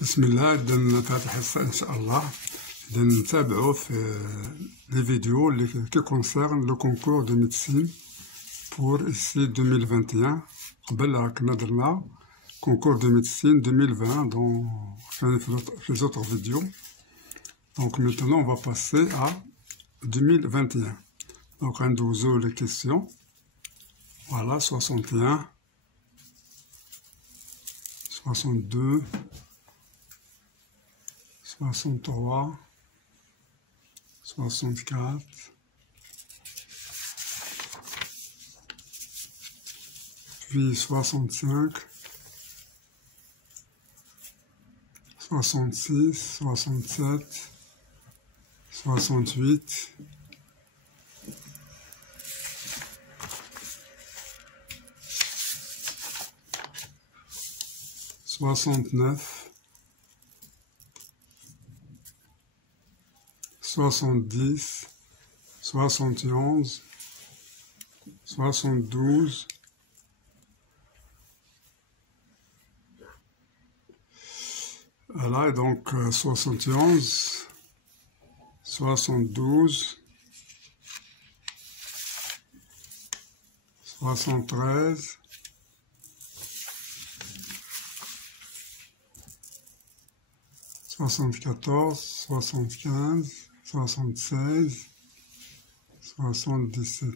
بسم الله. إذا في هذه الحصة إن شاء الله إذا نتابعوا في لي فيديو اللي كونسيرن لو كونكور دو ميديسين بور إسي 2021. قبل راكنا درنا كونكور دو ميديسين 2020 دون في les autres vidéos. Donc maintenant on va passer à 2021. Donc ندوزو les questions. Voilà, 61, 62, 63, 64, puis 65, 66, 67, 68, 69, 70, 71, 72, voilà, et donc 71, 72, 73, 74, 75, 76, 77.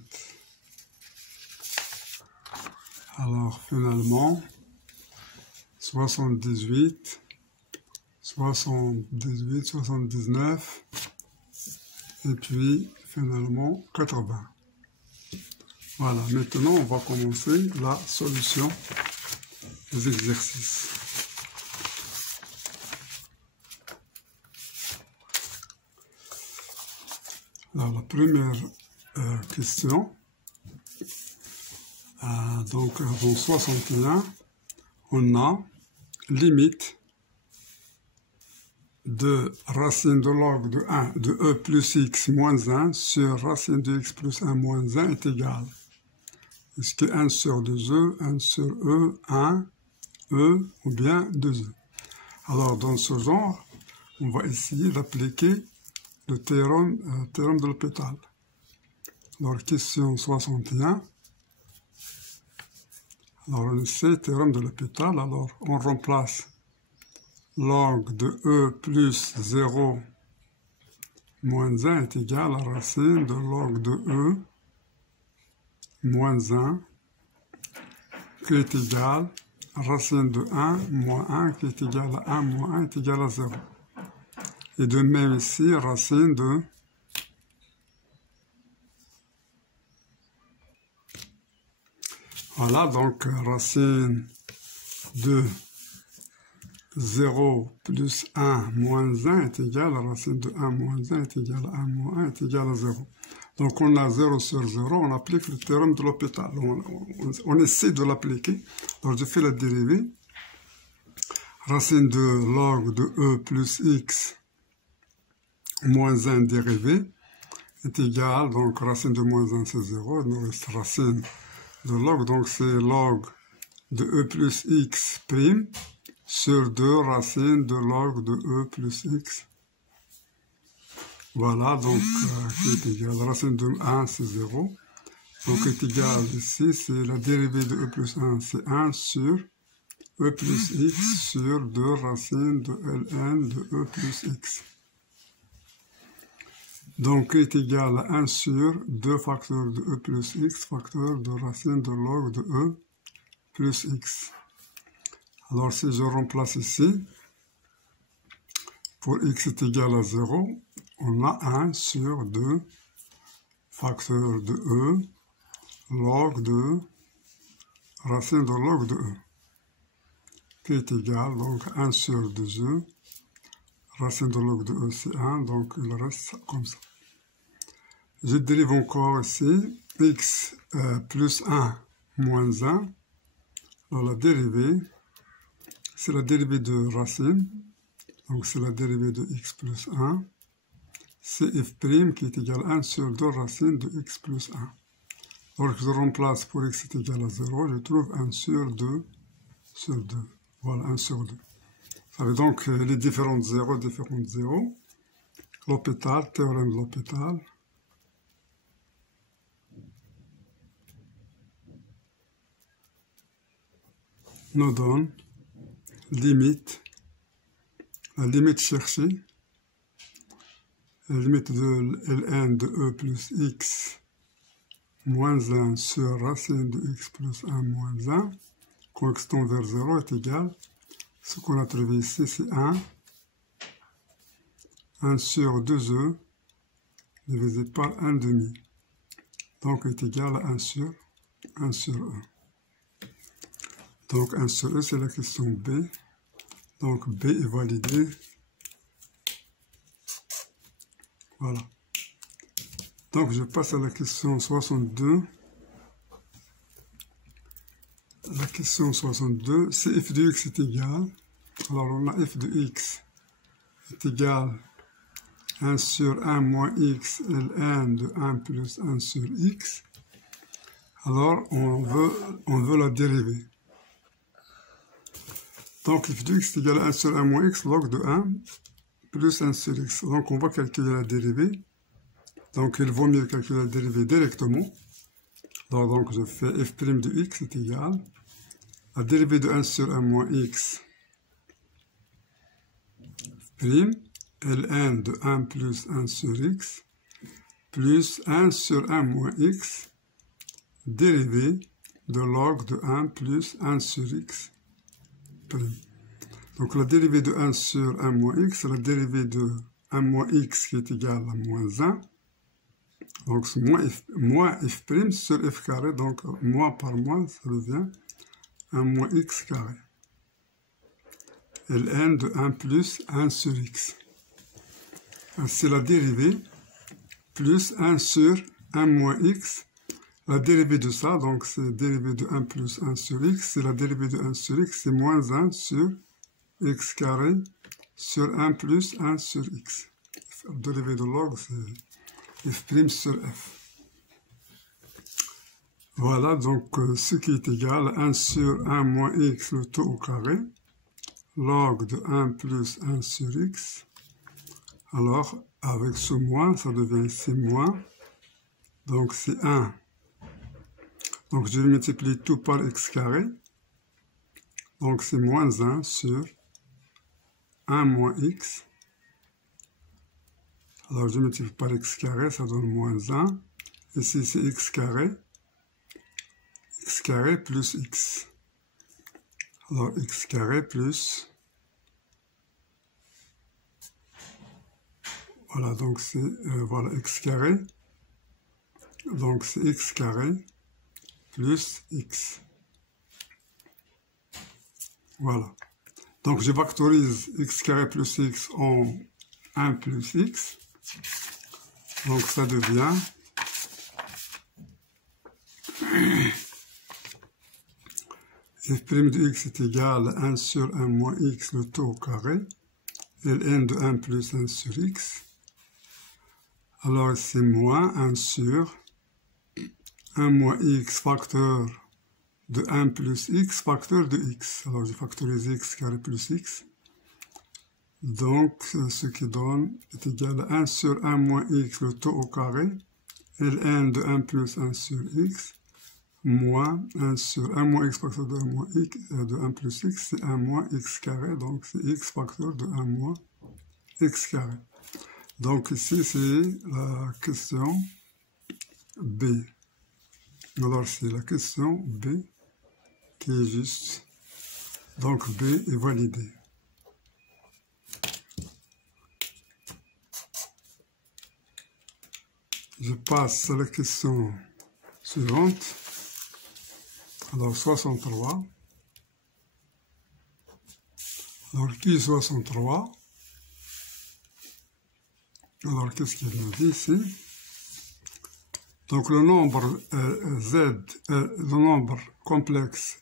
Alors finalement, 78, 78, 79, et puis finalement 80. Voilà, maintenant on va commencer la solution des exercices. Alors, la première question, donc dans 61, on a limite de racine de log de 1 de e plus x moins 1 sur racine de x plus 1 moins 1 est égal. Est-ce que 1 sur 2e, 1 sur e, 1, e ou bien 2e? Alors, dans ce genre, on va essayer d'appliquer le théorème de L'Hopital. Alors, question 61. Alors, on essaie théorème de L'Hopital. Alors, on remplace log de e plus 0 moins 1 est égal à racine de log de e moins 1 qui est égal à racine de 1 moins 1 qui est égal à 1 moins 1 est égal à 0. Et de même ici, racine de voilà, donc racine de 0 plus 1 moins 1 est égal à racine de 1 moins 1 est égal à 1 moins 1 est égal à 0. Donc on a 0 sur 0, on applique le théorème de L'Hopital. On essaie de l'appliquer. Donc je fais la dérivée. Racine de log de e plus x moins 1 dérivé est égal, donc racine de moins 1 c'est 0, il nous reste racine de log, donc c'est log de e plus x prime sur 2 racine de log de e plus x. Voilà, donc qui est égal, racine de 1 c'est 0, donc est égal ici, c'est la dérivée de e plus 1, c'est 1 sur e plus x sur 2 racine de ln de e plus x. Donc, est égal à 1 sur 2 facteurs de e plus x, facteur de racine de log de e plus x. Alors, si je remplace ici, pour x est égal à 0, on a 1 sur 2 facteur de e, log de racine de log de e, qui est égal, donc 1 sur 2e, racine de log de e c'est 1, donc il reste comme ça. Je dérive encore ici, x plus 1 moins 1. Alors la dérivée, c'est la dérivée de racine, donc c'est la dérivée de x plus 1. C'est f' qui est égal à 1 sur 2 racine de x plus 1. Alors que je remplace pour x est égal à 0, je trouve 1 sur 2 sur 2. Voilà, 1 sur 2. Ça veut donc les différentes zéros. L'hôpital, théorème de l'hôpital. Nous donne limite, la limite cherchée, la limite de ln de e plus x moins 1 sur racine de x plus 1 moins 1, connexion vers 0 est égal, ce qu'on a trouvé ici c'est 1 sur 2e divisé par 1 demi, donc est égal à 1 sur e. Donc 1 sur e c'est la question B, donc B est validé, voilà. Donc je passe à la question 62. La question 62, si f de x est égal, alors on a f de x est égal 1 sur 1 moins x ln de 1 plus 1 sur x, alors on veut la dérivée. Donc f de x est égal à 1 sur 1 moins x log de 1 plus 1 sur x. Donc on va calculer la dérivée. Donc il vaut mieux calculer la dérivée directement. Alors donc je fais f' de x est égal la dérivée de 1 sur 1 moins x prime ln de 1 plus 1 sur x plus 1 sur 1 moins x dérivée de log de 1 plus 1 sur x prime. Donc la dérivée de 1 sur 1 moins x, c'est la dérivée de 1 moins x qui est égal à moins 1. Donc c'est moins f' sur f carré, donc moins par moins, ça devient 1 moins x carré. ln de 1 plus 1 sur x. C'est la dérivée plus 1 sur 1 moins x. La dérivée de ça, donc c'est dérivée de 1 plus 1 sur x. C'est la dérivée de 1 sur x, c'est moins 1 sur x carré sur 1 plus 1 sur x. La dérivée de log, c'est f' sur f. Voilà, donc ce qui est égal à 1 sur 1 moins x, le tout au carré, log de 1 plus 1 sur x. Alors, avec ce moins, ça devient ici moins. Donc, c'est 1. Donc, je vais multiplier tout par x carré. Donc, c'est moins 1 sur 1 moins x. Alors, je multiplie par x carré, ça donne moins 1. Ici, c'est x carré plus x. Alors, x carré plus... Voilà, donc c'est voilà, x carré. Donc, c'est x carré plus x. Voilà. Donc, je factorise x carré plus x en 1 plus x. Donc, ça devient... f' de x est égal à 1 sur 1 moins x, le tout au carré, ln de 1 plus 1 sur x. Alors, c'est moins 1 sur 1 moins x facteur de 1 plus x facteur de x. Alors, je factorise x carré plus x. Donc, ce qui donne est égal à 1 sur 1 moins x, le tout au carré, ln de 1 plus 1 sur x, moins 1 sur 1 moins x facteur de 1 moins x, de 1 plus x, c'est 1 moins x carré, donc c'est x facteur de 1 moins x carré. Donc ici, c'est la question B. Alors, c'est la question B qui est juste. Donc, B est validé. Je passe à la question suivante. Alors, 63. Alors, qui est 63? Alors, qu'est-ce qu'il nous dit ici? Donc, le nombre le nombre complexe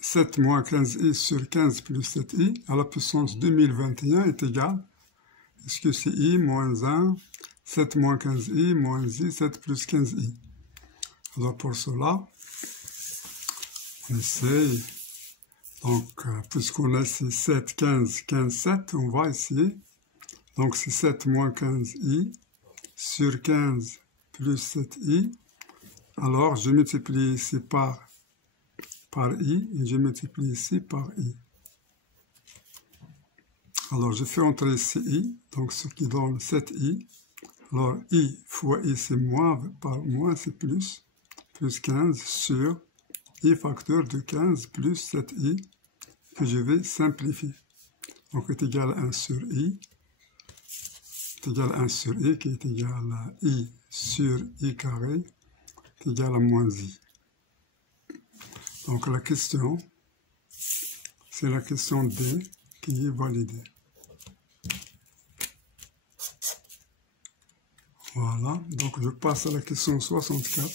7 moins 15i sur 15 plus 7i à la puissance 2021 est égal. Est-ce que c'est i moins 1, 7 moins 15i moins i, 7 plus 15i? Alors, pour cela, on essaye Donc, puisqu'on a ici 7, 15, 15, 7, on va essayer. Donc, c'est 7 moins 15i sur 15 plus 7i. Alors, je multiplie ici par i et je multiplie ici par i. Alors, je fais entrer ici i, donc ce qui donne 7i. Alors, i fois i, c'est moins, par moins, c'est plus 15 sur i facteur de 15 plus 7i, que je vais simplifier. Donc, est égal à 1 sur i, est égal à 1 sur i, qui est égal à i sur i carré, est égal à moins i. Donc, la question, c'est la question D qui est validée. Voilà, donc je passe à la question 64.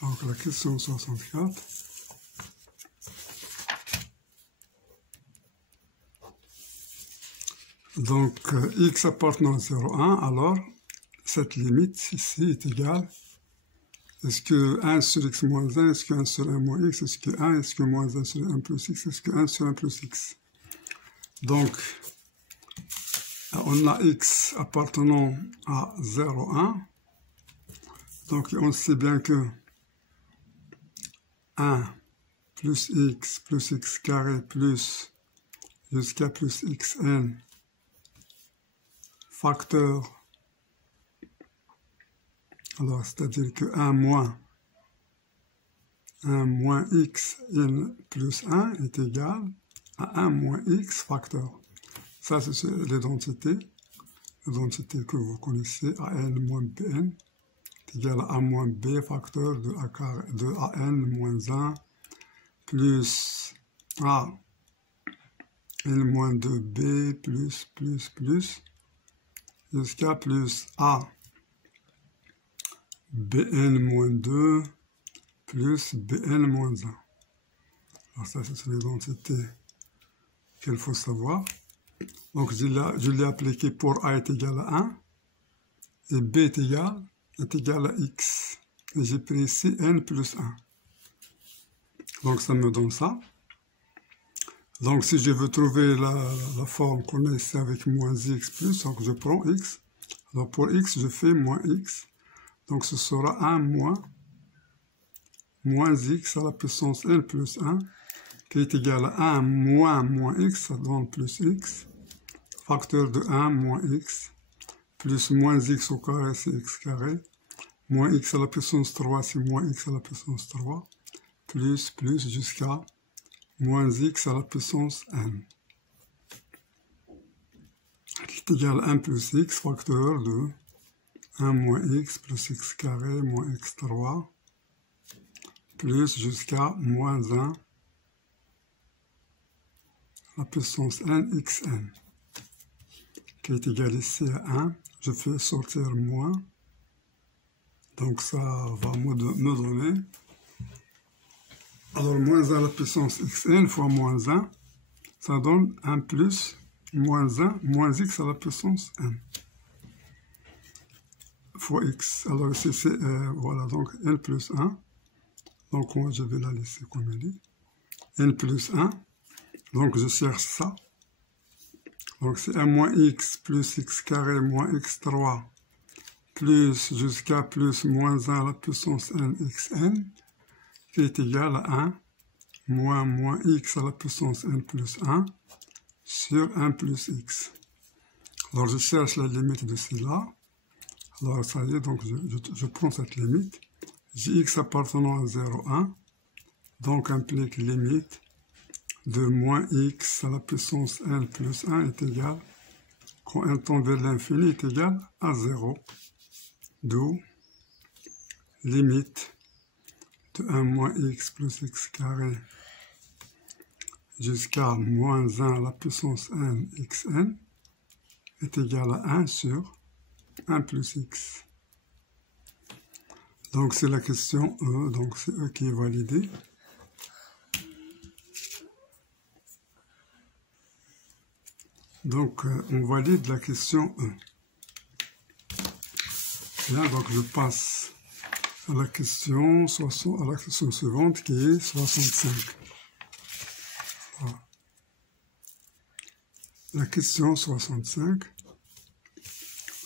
Donc, la question 64. Donc, x appartenant à 0,1, alors, cette limite ici est égale, est-ce que 1 sur x moins 1, est-ce que 1 sur 1 moins x, est-ce que 1, est-ce que moins 1 sur 1 plus x, est-ce que 1 sur 1 plus x. Donc, on a x appartenant à 0,1. Donc, on sait bien que 1 plus x carré plus jusqu'à plus xn facteur, alors c'est-à-dire que 1 moins xn plus 1 est égal à 1 moins x facteur. Ça, c'est l'identité que vous connaissez, an moins bn est égal à a moins b facteur de an moins 1 plus a n moins 2b plus jusqu'à plus a bn moins 2 plus bn moins 1. Alors ça, c'est l'identité qu'il faut savoir. Donc, je l'ai appliqué pour a est égal à 1 et b est égal à x. Et j'ai pris ici n plus 1. Donc, ça me donne ça. Donc, si je veux trouver la forme qu'on a ici avec moins x plus, donc je prends x. Alors, pour x, je fais moins x. Donc, ce sera 1 moins x à la puissance n plus 1, qui est égal à 1 moins x, ça donne plus x, facteur de 1 moins x, plus moins x au carré, c'est x carré, moins x à la puissance 3, c'est moins x à la puissance 3, plus jusqu'à moins x à la puissance n, qui est égal à 1 plus x, facteur de 1 moins x plus x carré moins x3, plus jusqu'à moins 1 la puissance n xn, qui est égal ici à 1. Je fais sortir moins, donc ça va me donner, alors moins 1 à la puissance xn fois moins 1, ça donne 1 plus moins 1 moins x à la puissance n fois x. Alors ici c'est voilà, donc n plus 1, donc moi je vais la laisser comme elle est, n plus 1, donc je cherche ça, donc c'est 1 moins x plus x carré moins x3 plus jusqu'à plus moins 1 à la puissance n xn, qui est égal à 1 moins x à la puissance n plus 1 sur 1 plus x. Alors je cherche la limite de cela. Alors ça y est, donc je prends cette limite. Jx appartenant à 0,1, donc implique limite de moins x à la puissance n plus 1 est égal, quand n tend vers l'infini, est égal à 0. D'où limite de 1 moins x plus x carré jusqu'à moins 1 à la puissance n xn est égal à 1 sur 1 plus x. Donc c'est la question E, donc c'est E qui est validé. Donc on valide la question E. Là donc je passe à la question suivante qui est 65. Voilà. La question 65.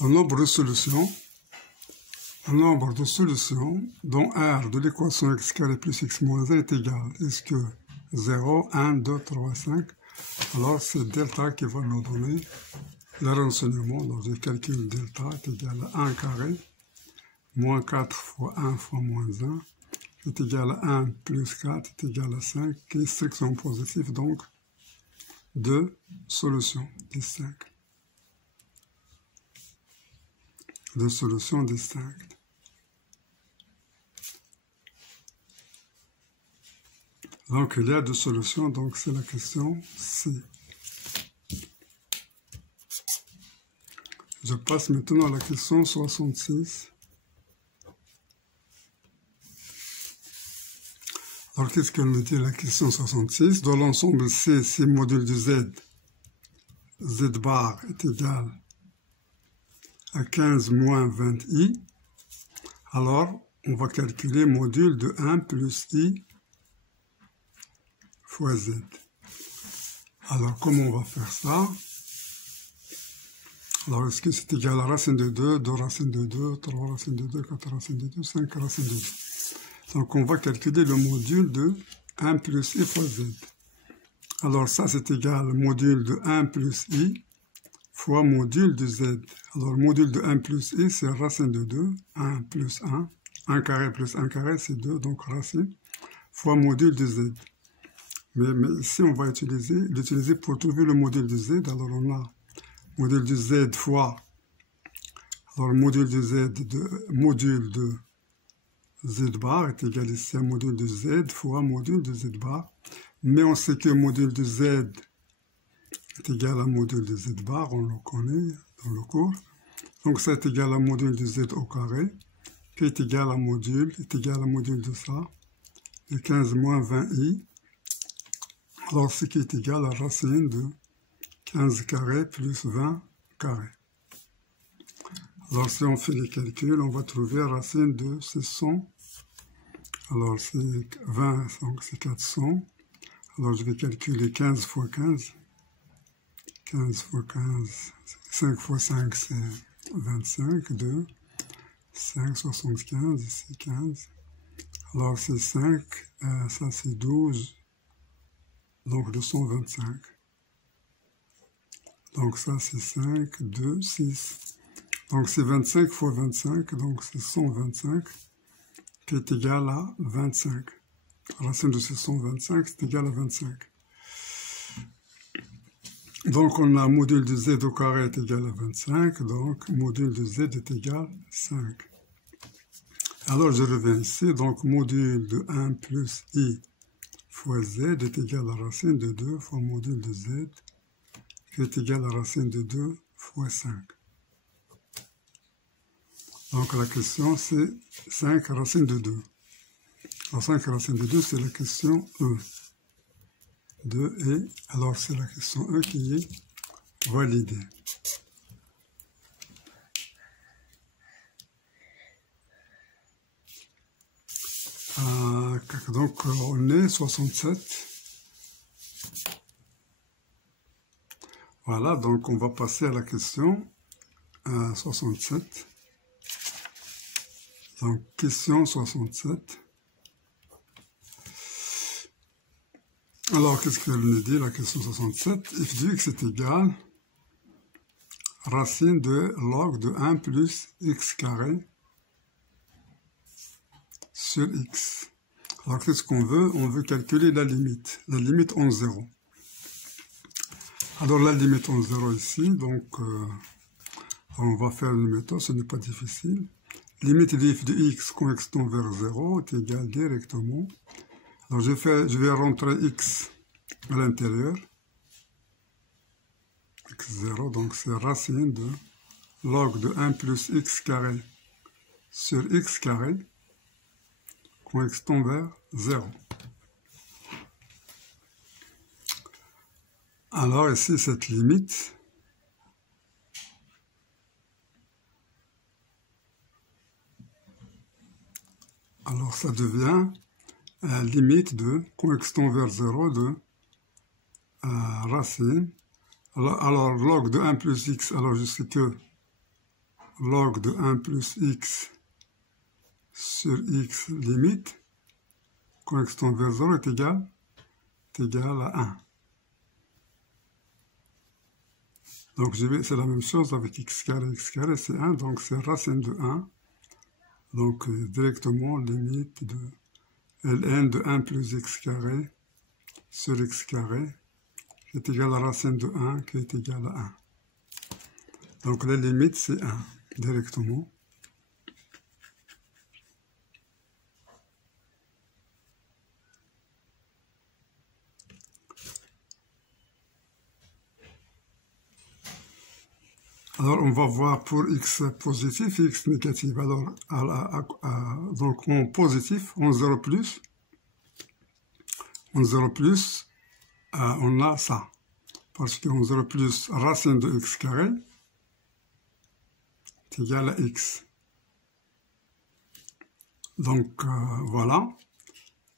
Un nombre de solutions dont R de l'équation x carré plus x moins 1 est égal. Est-ce que 0, 1, 2, 3, 5? Alors c'est delta qui va nous donner le renseignement. Donc je calcule delta est égal à 1 carré moins 4 fois 1 fois moins 1 est égal à 1 plus 4 est égal à 5 qui est strictement positif, donc deux solutions distinctes. Deux solutions distinctes. Donc il y a deux solutions, donc c'est la question C. Je passe maintenant à la question 66. Alors qu'est-ce qu'elle me dit la question 66? Dans l'ensemble C, si module de Z bar est égal à 15 moins 20i, alors on va calculer module de 1 plus i fois Z. Alors comment on va faire ça? Alors est-ce que c'est égal à racine de 2, 2 racines de 2, 3 racines de 2, 4 racines de 2, 5 racines de 2. Donc on va calculer le module de 1 plus i fois Z. Alors ça c'est égal au module de 1 plus i fois module de Z. Alors module de 1 plus i c'est racine de 2, 1 plus 1, 1 carré plus 1 carré c'est 2, donc racine, fois module de Z. Mais ici on va l'utiliser pour trouver le module de Z. Alors on a module de Z fois, alors module de Z bar est égal ici à module de Z fois module de Z bar. Mais on sait que module de Z est égal à module de Z bar, on le connaît dans le cours. Donc ça est égal à module de Z au carré, qui est égal à module de ça, de 15 moins 20i. Alors ce qui est égal à racine de 15 carré plus 20 carré. Alors si on fait les calculs, on va trouver racine de 600. Alors c'est 20, donc c'est 400. Alors je vais calculer 15 fois 15. 15 fois 15, 5 fois 5 c'est 25, 2, 5, 75, ici 15. Alors c'est 5, ça c'est 12, donc 225. Donc ça c'est 5, 2, 6. Donc c'est 25 fois 25, donc c'est 125, qui est égal à 25. Racine de 625, c'est égal à 25. Donc on a module de Z au carré est égal à 25, donc module de Z est égal à 5. Alors je reviens ici, donc module de 1 plus I fois Z est égal à racine de 2 fois module de Z, qui est égal à racine de 2 fois 5. Donc la question c'est 5 racine de 2. Alors 5 racine de 2 c'est la question E. 2 et alors c'est la question E qui est validée. Donc on est 67. Voilà, donc on va passer à la question 67. Donc question 67. Alors, qu'est-ce qu'elle nous dit, la question 67? F de x est égal racine de log de 1 plus x carré sur x. Alors, qu'est-ce qu'on veut? On veut calculer la limite en 0. Alors, la limite en 0 ici, donc, on va faire une méthode, ce n'est pas difficile. Limite de f de x quand x tend vers 0 est égal directement. Alors, je vais rentrer x à l'intérieur. x0, donc c'est racine de log de 1 plus x carré sur x carré quand x tend vers 0. Alors ici, cette limite, Alors ça devient limite de, quand x tend vers 0, de racine. Alors log de 1 plus x, alors je sais que log de 1 plus x sur x limite, quand x tend vers 0 est égal à 1. Donc c'est la même chose avec x carré c'est 1, donc c'est racine de 1. Donc directement limite de ln de 1 plus x carré sur x carré qui est égal à racine de 1 qui est égal à 1. Donc la limite c'est 1 directement. Alors, on va voir pour x positif et x négatif. Alors, donc en positif, en 0 plus, on a ça. Parce qu'en 0 plus, racine de x carré est égal à x. Donc, voilà,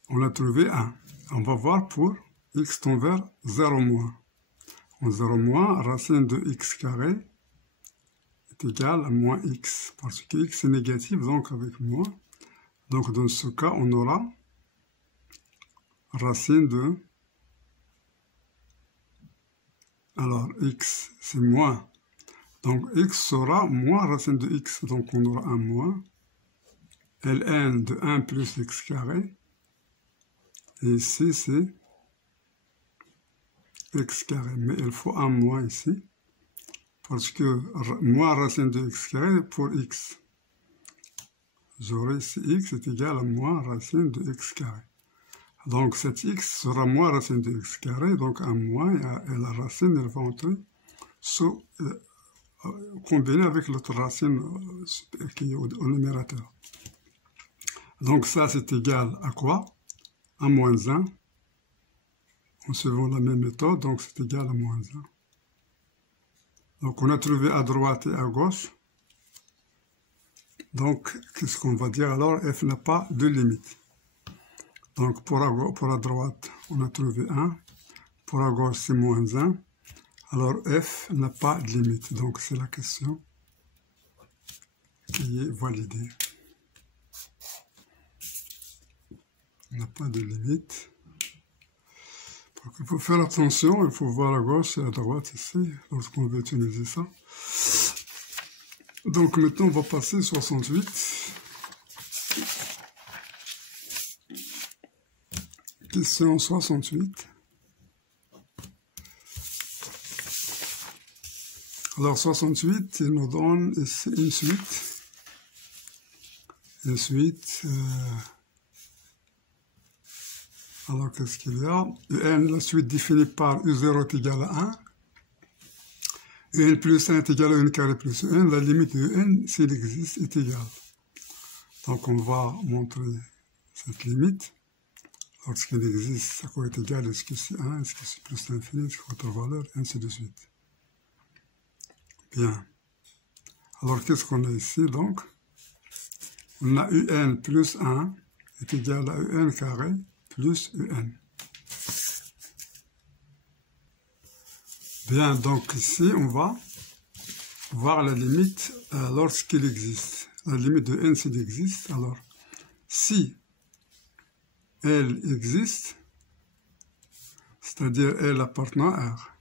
on a trouvé 1. On va voir pour x tend vers 0 moins. En 0 moins, racine de x carré est égal à moins x, parce que x est négatif, donc avec moins. Donc dans ce cas, on aura racine de... Alors x, c'est moins. Donc x sera moins racine de x, donc on aura un moins. ln de 1 plus x carré. Et ici, c'est x carré. Mais il faut un moins ici. Parce que moins racine de x carré pour x. J'aurai ici x est égal à moins racine de x carré. Donc cet x sera moins racine de x carré, donc un moins, et la racine elle va entrer combinée avec l'autre racine qui est au numérateur. Donc ça c'est égal à quoi? À moins 1. En suivant la même méthode, donc c'est égal à moins 1. Donc on a trouvé à droite et à gauche. Donc qu'est-ce qu'on va dire alors? F n'a pas de limite. Donc pour à droite, on a trouvé 1. Pour à gauche, c'est moins 1. Alors F n'a pas de limite. Donc c'est la question qui est validée. On n'a pas de limite. Donc il faut faire attention, il faut voir à gauche et à droite ici, lorsqu'on veut utiliser ça. Donc maintenant, on va passer 68. Question 68. Alors 68, il nous donne ici une suite. Une suite. Alors qu'est-ce qu'il y a? Un, la suite définie par U0 est égal à 1. Un plus 1 est égal à 1 carré plus 1. La limite de n, s'il existe, est égale. Donc on va montrer cette limite. Lorsqu'il existe, ça quoi est égal? Est-ce que c'est 1? Est-ce que c'est plus l'infini? Est-ce que c'est autre valeur? Ainsi de suite. Bien. Alors qu'est-ce qu'on a ici donc? On a un plus 1 est égal à un carré plus un. Bien, donc ici, on va voir la limite lorsqu'il existe. La limite de n s'il existe. Alors, si elle existe, c'est-à-dire L appartenant à R,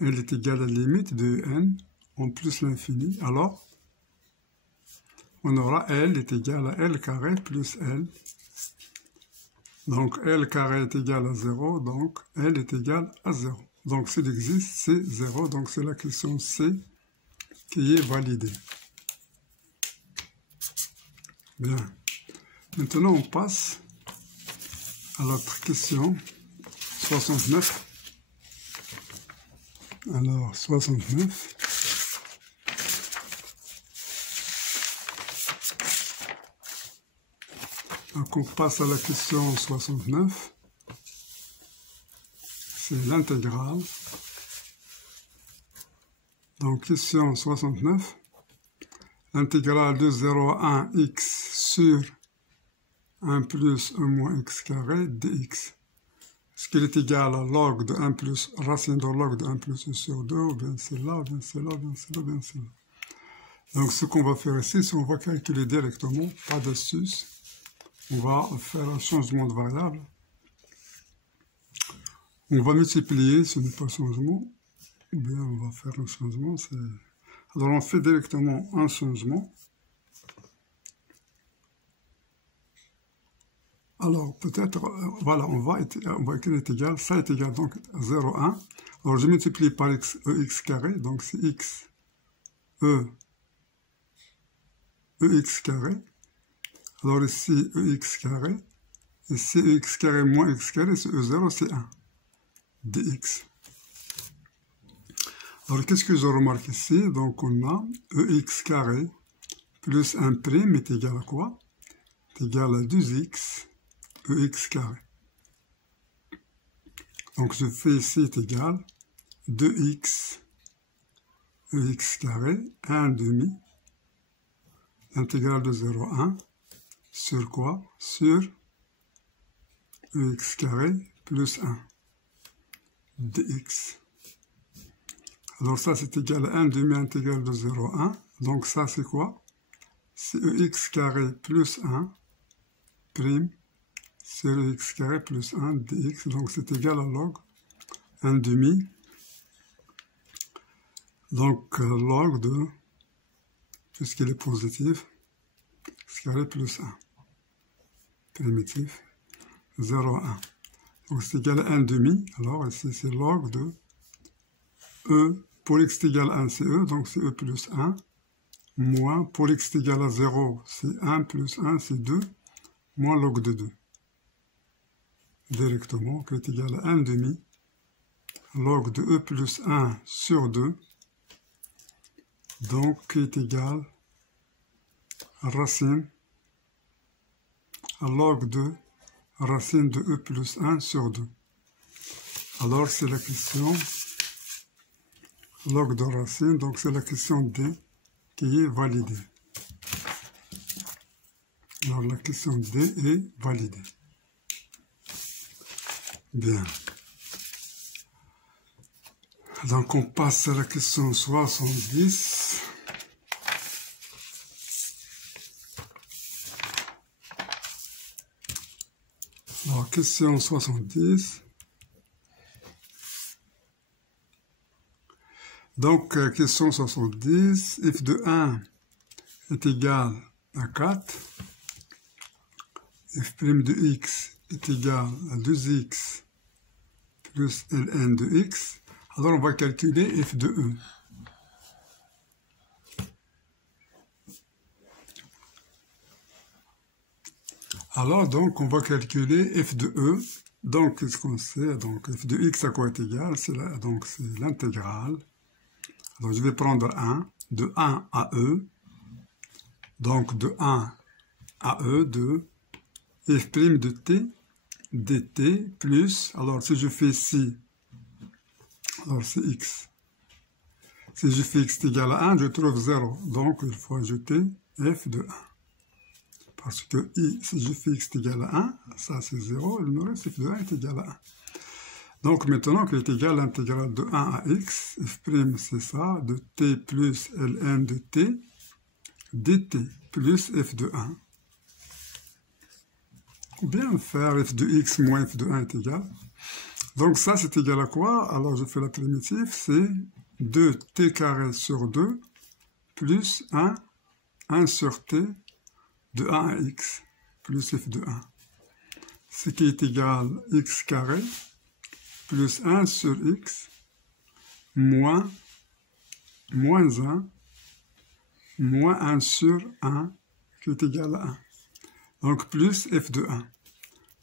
elle est égale à la limite de n en plus l'infini, alors on aura L est égal à L carré plus L. Donc L carré est égal à 0, donc L est égal à 0. Donc s'il existe, c'est 0, donc c'est la question C qui est validée. Bien. Maintenant on passe à l'autre question, 69. Alors 69. Donc on passe à la question 69. C'est l'intégrale. Donc question 69. L'intégrale de 0 à 1 x sur 1 plus e moins x carré dx. Est-ce qu'il est égal à log de 1 plus racine de log de 1 plus e sur 2, ou bien c'est là, ou bien c'est là, ou bien c'est là, ou bien c'est là. Donc ce qu'on va faire ici, c'est qu'on va calculer directement, pas d'astuce. On va faire un changement de variable. On va multiplier, ce n'est pas changement, ou bien on va faire un changement. Alors on fait directement un changement. Alors peut-être, voilà, on va écrire est égal, ça est égal donc à 0, 1. Alors je multiplie par ex carré, donc c'est x, ex carré. Alors ici ex carré, ici ex carré moins x carré, c'est e0, c'est 1, dx. Alors qu'est-ce que je remarque ici? Donc on a ex carré plus 1 prime est égal à quoi? Est égal à 2x ex carré. Donc je fais ici est égal 2x ex carré 1 demi, l'intégrale de 0 à 1 sur quoi? Sur ex carré plus 1 dx. Alors ça c'est égal à 1 demi intégrale de 0 à 1. Donc ça c'est quoi? C'est ex carré plus 1 prime sur x carré plus 1 dx. Donc c'est égal à log 1 demi. Donc log de, puisqu'il est positif, x carré plus 1. Primitif 0 à 1. Donc c'est égal à 1 demi. Alors ici c'est log de e. Pour x égale à 1 c'est e, donc c'est e plus 1. Moins, pour x égale à 0 c'est 1 plus 1 c'est 2. Moins log de 2. Directement, qui est égal à 1 demi. Log de e plus 1 sur 2. Donc qui est égal à racine à log de racine de e plus 1 sur 2. Alors c'est la question log de racine, donc c'est la question D qui est validée. Alors la question D est validée. Bien. Donc on passe à la question 70. Alors question 70. Donc, question 70, f de 1 est égal à 4, f' de x est égal à 2x plus ln de x. Alors, on va calculer f de e. Alors, donc, on va calculer f de e. Donc, qu'est-ce qu'on sait? Donc, f de x à quoi est égal? C'est l'intégrale. Donc, je vais prendre 1, de 1 à e, donc de 1 à e, de f' de t, dt, plus, alors si je fais ici, alors c'est x. Si je fais x égal à 1, je trouve 0, donc il faut ajouter f de 1. Parce que si je fais x égal à 1, ça c'est 0, il me reste f de 1 est égal à 1. Donc maintenant qu'il est égal à l'intégrale de 1 à x, f' c'est ça, de t plus ln de t, dt plus f de 1. Ou bien faire f de x moins f de 1 est égal. Donc ça c'est égal à quoi? Alors je fais la primitive, c'est 2t carré sur 2 plus 1 sur t de 1 à x plus f de 1. Ce qui est égal à x carré plus 1 sur x, moins 1, moins 1 sur 1, qui est égal à 1. Donc, plus f de 1.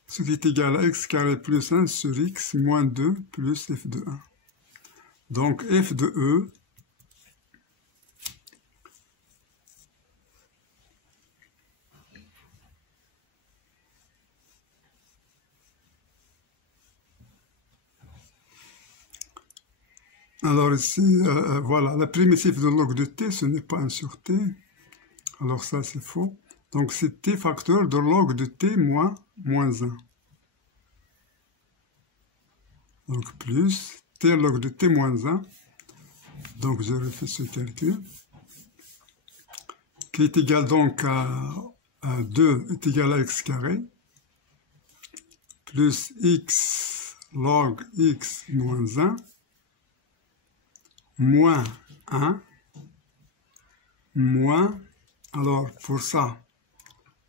Ce qui est égal à x carré plus 1 sur x, moins 2, plus f de 1. Donc, f de e, alors ici, voilà, la primitive de log de t, ce n'est pas 1 sur t. Alors ça, c'est faux. Donc c'est t facteur de log de t moins 1. Donc plus t log de t moins 1. Donc je refais ce calcul. Qui est égal donc à 2 est égal à x carré. Plus x log x moins 1. Moins 1. Moins, alors pour ça,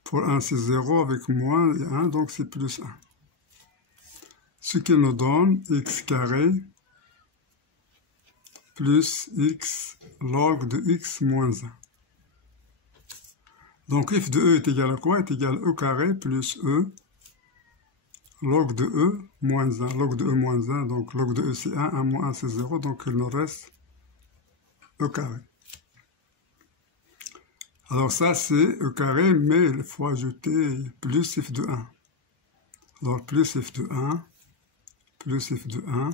pour 1 c'est 0 avec moins et 1, donc c'est plus 1. Ce qui nous donne x carré plus x log de x moins 1. Donc f de e est égal à quoi? Est égal à e carré plus e log de e moins 1. Log de e moins 1, donc log de e c'est 1, 1 moins 1 c'est 0, donc il nous reste e carré. Alors ça c'est e carré, mais il faut ajouter plus f de 1. Alors plus f de 1, plus f de 1,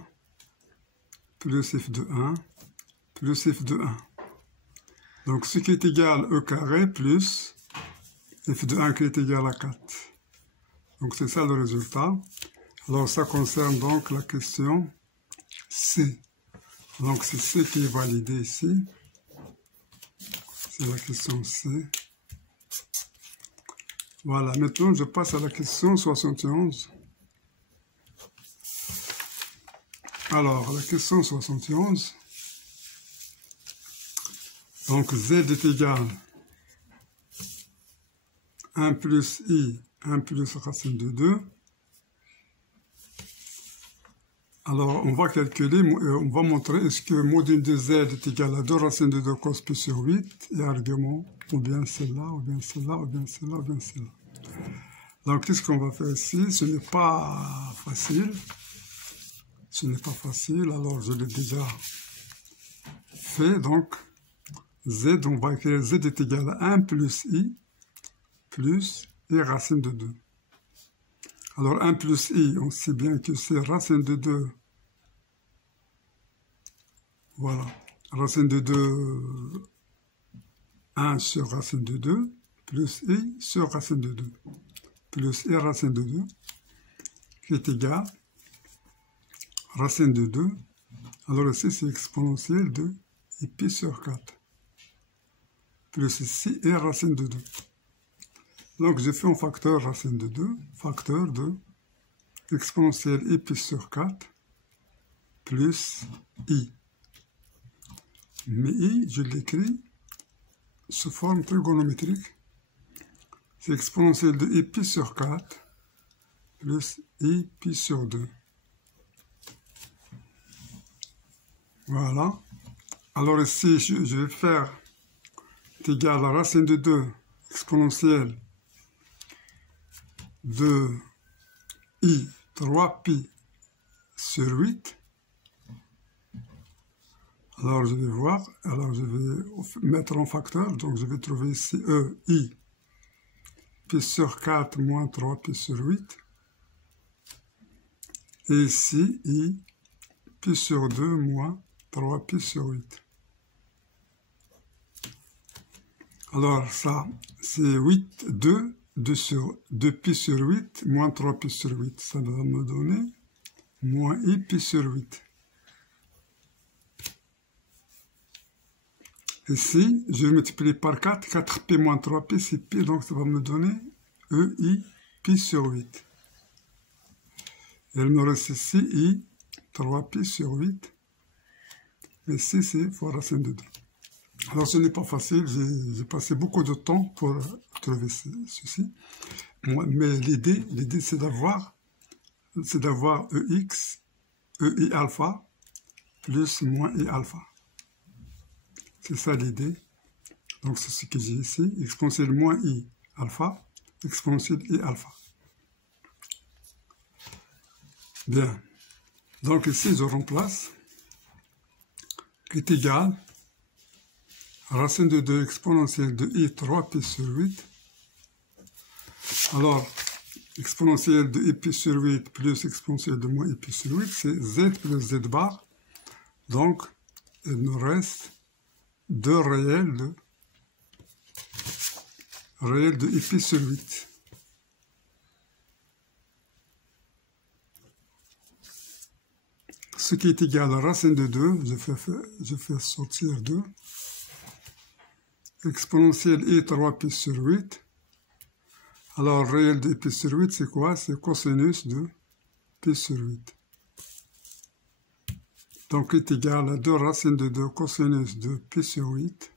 plus f de 1, plus f de 1. Donc ce qui est égal à e carré plus f de 1 qui est égal à 4. Donc c'est ça le résultat. Alors ça concerne donc la question C. Donc c'est C qui est validé ici. C'est la question C. Voilà, maintenant je passe à la question 71. Alors, la question 71. Donc z est égal à 1 plus i, 1 plus racine de 2. Alors, on va calculer, on va montrer est-ce que module de z est égal à 2 racines de 2 cos pi sur 8 et argument, ou bien celle-là, ou bien celle-là, ou bien celle-là, ou bien celle-là. Donc, qu'est-ce qu'on va faire ici? Ce n'est pas facile. Ce n'est pas facile, alors je l'ai déjà fait. Donc, z, on va écrire z est égal à 1 plus i plus i racine de 2. Alors 1 plus i, on sait bien que c'est racine de 2. Voilà. Racine de 2, 1 sur racine de 2, plus i sur racine de 2, plus i racine de 2, qui est égal racine de 2. Alors ici, c'est exponentielle de i pi sur 4. Plus ici, i racine de 2. Donc, j'ai fait un facteur racine de 2, facteur de exponentielle i pi sur 4, plus i. Mais i, je l'écris sous forme trigonométrique. C'est exponentielle de i pi sur 4, plus i pi sur 2. Voilà. Alors ici, je vais faire égal à racine de 2 exponentielle de i 3 pi sur 8. Alors je vais voir, alors je vais mettre en facteur, donc je vais trouver ici e, i, pi sur 4 moins 3 pi sur 8. Et ici, i, pi sur 2 moins 3 pi sur 8. Alors ça, c'est 8, 2 pi sur 8, moins 3 pi sur 8. Ça va me donner moins i pi sur 8. Ici, je vais multiplier par 4. 4 pi moins 3 pi, c'est pi, donc ça va me donner e i pi sur 8. Et il me reste ici i 3 pi sur 8. Ici, c'est fois racine de 2. Alors, ce n'est pas facile, j'ai passé beaucoup de temps pour trouver ceci. Mais l'idée, c'est d'avoir EX, EI alpha, plus moins I alpha. C'est ça l'idée. Donc, c'est ce que j'ai ici. Exponentielle moins I alpha, exponentielle I alpha. Bien. Donc, ici, je remplace, qui est égal racine de 2 exponentielle de i 3 pi sur 8. Alors, exponentielle de i pi sur 8 plus exponentielle de moins i pi sur 8, c'est z plus z bar. Donc, il nous reste 2 réels de réel de pi sur 8. Ce qui est égal à racine de 2, je fais sortir 2. Exponentielle i 3pi sur 8. Alors, réel de pi sur 8, c'est quoi? C'est cosinus de pi sur 8. Donc, est égal à 2 racines de 2 cosinus de pi sur 8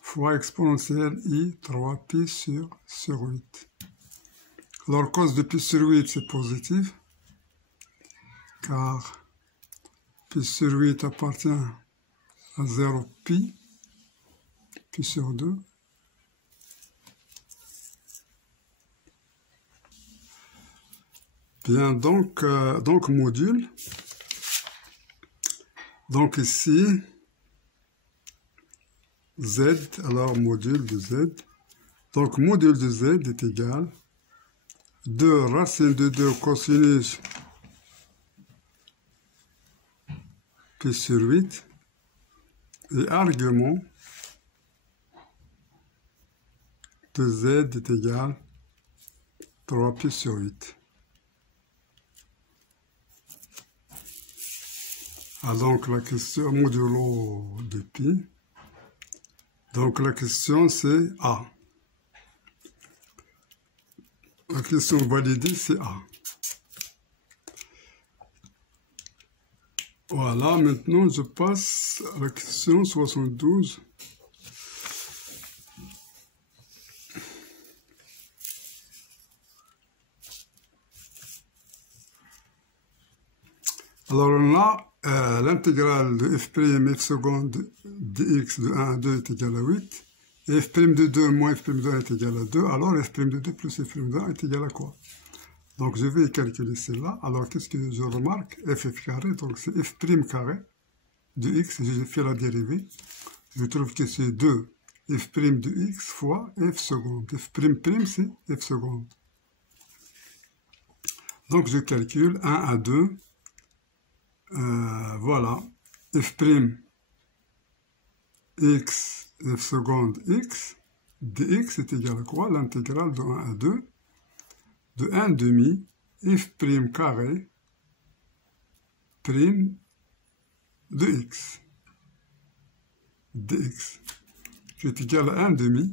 fois exponentielle i 3pi sur 8. Alors, cos de pi sur 8, c'est positif, car pi sur 8 appartient à 0 pi sur 2. Bien, donc module. Donc ici, z, alors module de z. Donc module de z est égal 2 racine de 2 cosinus pi sur 8 et argument de z est égal 3 pi sur 8. Ah, donc la question modulo de pi. Donc la question c'est A. La question validée c'est A. Voilà, maintenant je passe à la question 72. Alors on a l'intégrale de f' f seconde dx de 1 à 2 est égal à 8. Et f' de 2 moins f' de 1 est égal à 2. Alors f' de 2 plus f' de 1 est égal à quoi? Donc je vais calculer cela. Alors qu'est-ce que je remarque? F carré, donc c'est f' carré de x. Je fais la dérivée. Je trouve que c'est 2 f' de x fois f seconde. F' c'est f seconde. Donc je calcule 1 à 2. Voilà, f' x, f seconde x, dx est égal à quoi? L'intégrale de 1 à 2, de 1 demi, f' carré, prime de x, dx, qui est égal à 1 demi.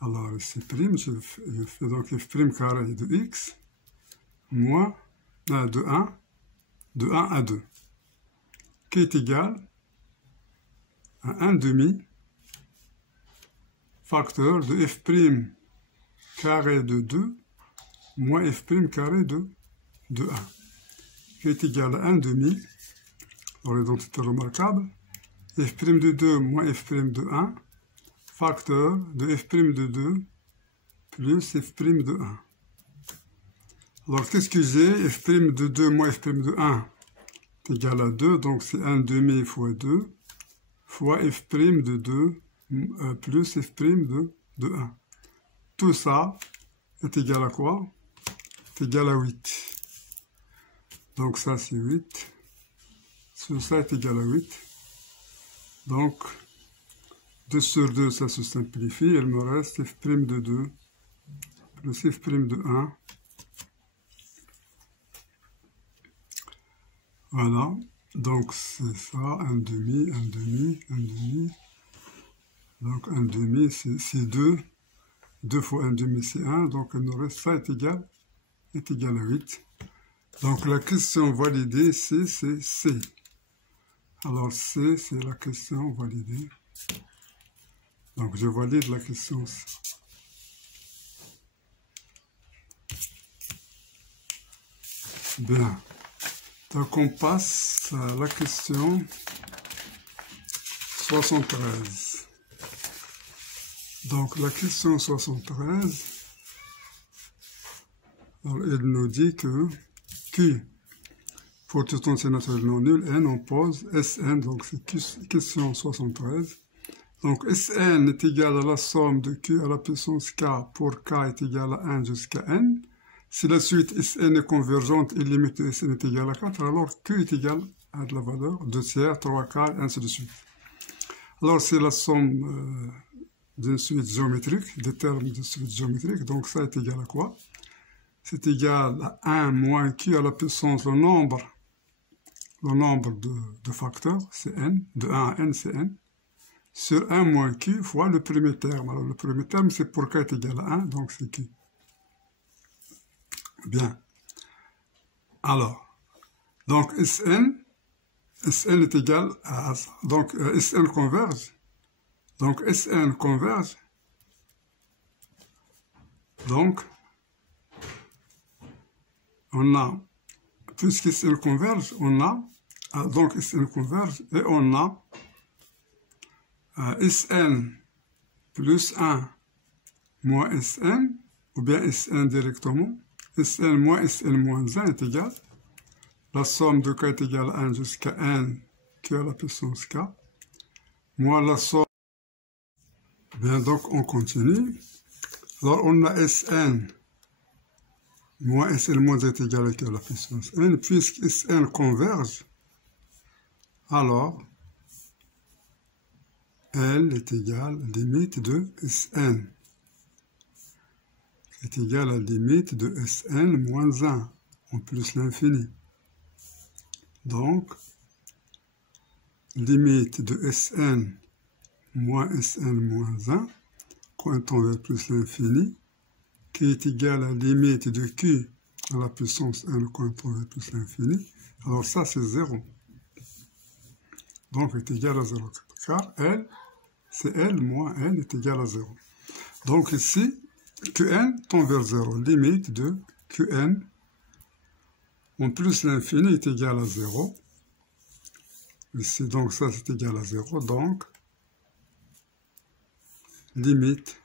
Alors, c'est prime, je fais donc f' carré de x, moins de 1 à 2, qui est égal à 1 demi facteur de f' carré de 2 moins f' carré de 1, qui est égal à 1 demi, alors l'identité remarquable, f' de 2 moins f' de 1, facteur de f' de 2 plus f' de 1. Alors, qu'est-ce que j'ai? F' de 2 moins f' de 1 est égal à 2, donc c'est 1 demi fois 2, fois f' de 2 plus f' de 1. Tout ça est égal à quoi? C'est égal à 8. Donc ça c'est 8. Tout ça est égal à 8. Donc 2 sur 2 ça se simplifie. Il me reste f' de 2 plus f' de 1. Voilà, donc c'est ça, 1 demi, 1 demi, 1 demi. Donc 1 demi, c'est 2. 2 fois 1 demi, c'est 1. Donc il nous reste, ça est égal à 8. Donc la question validée, c'est C. Alors C, c'est la question validée. Donc je valide la question C. Bien. Donc on passe à la question 73. Donc la question 73, alors, il nous dit que Q, pour tout entier naturel non nul, N, on pose Sn, donc c'est question 73. Donc Sn est égal à la somme de Q à la puissance K pour K est égal à 1 jusqu'à N. Si la suite Sn est convergente et limite de Sn est égale à 4, alors Q est égal à de la valeur 2 tiers, 3 quarts, et ainsi de suite. Alors c'est la somme d'une suite géométrique, des termes de suite géométrique. Donc ça est égal à quoi? C'est égal à 1 moins q à la puissance le nombre de facteurs, c'est n, de 1 à n, c'est n, sur 1 moins q fois le premier terme. Alors le premier terme, c'est pour k est égal à 1, donc c'est q. Bien. Alors, donc Sn est égal à ça. Donc Sn converge. Donc Sn converge. Donc, on a, puisque Sn converge, on a, donc Sn converge, et on a Sn plus 1 moins Sn, ou bien Sn directement, Sn moins Sn moins 1 est égal, la somme de k est égale à 1 jusqu'à n, q à la puissance k, moins la somme. Bien, donc on continue. Alors on a Sn moins Sn moins 1 est égal à q à la puissance n, puisque Sn converge, alors L est égal à la limite de Sn, est égal à la limite de Sn moins 1, en plus l'infini. Donc, limite de Sn moins Sn moins 1, quand on veut plus l'infini, qui est égal à la limite de Q à la puissance n quand on veut plus l'infini. Alors ça, c'est 0. Donc, est égal à 0. Car L, c'est L moins N est égal à 0. Donc ici, Qn tend vers 0. Limite de Qn en plus l'infini est égal à 0. Ici, donc ça c'est égal à 0. Donc, limite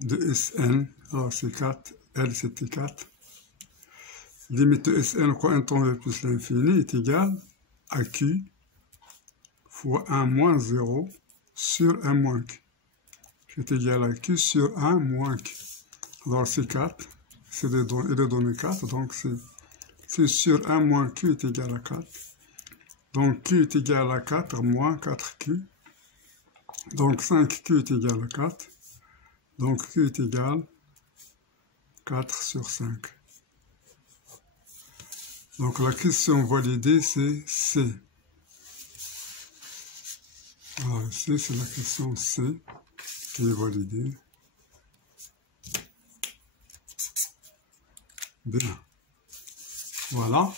de Sn, alors c'est 4, L c'était 4. Limite de Sn quand n tend vers plus l'infini est égal à Q fois 1 moins 0 sur 1 moins Q. Est égal à Q sur 1 moins Q. Alors c'est 4, c'est les données 4, donc c'est sur 1 moins Q est égal à 4. Donc Q est égal à 4 moins 4Q. Donc 5Q est égal à 4. Donc Q est égal à 4 sur 5. Donc la question validée c'est C. Alors ici c'est la question C qui est validée. Bien. Voilà.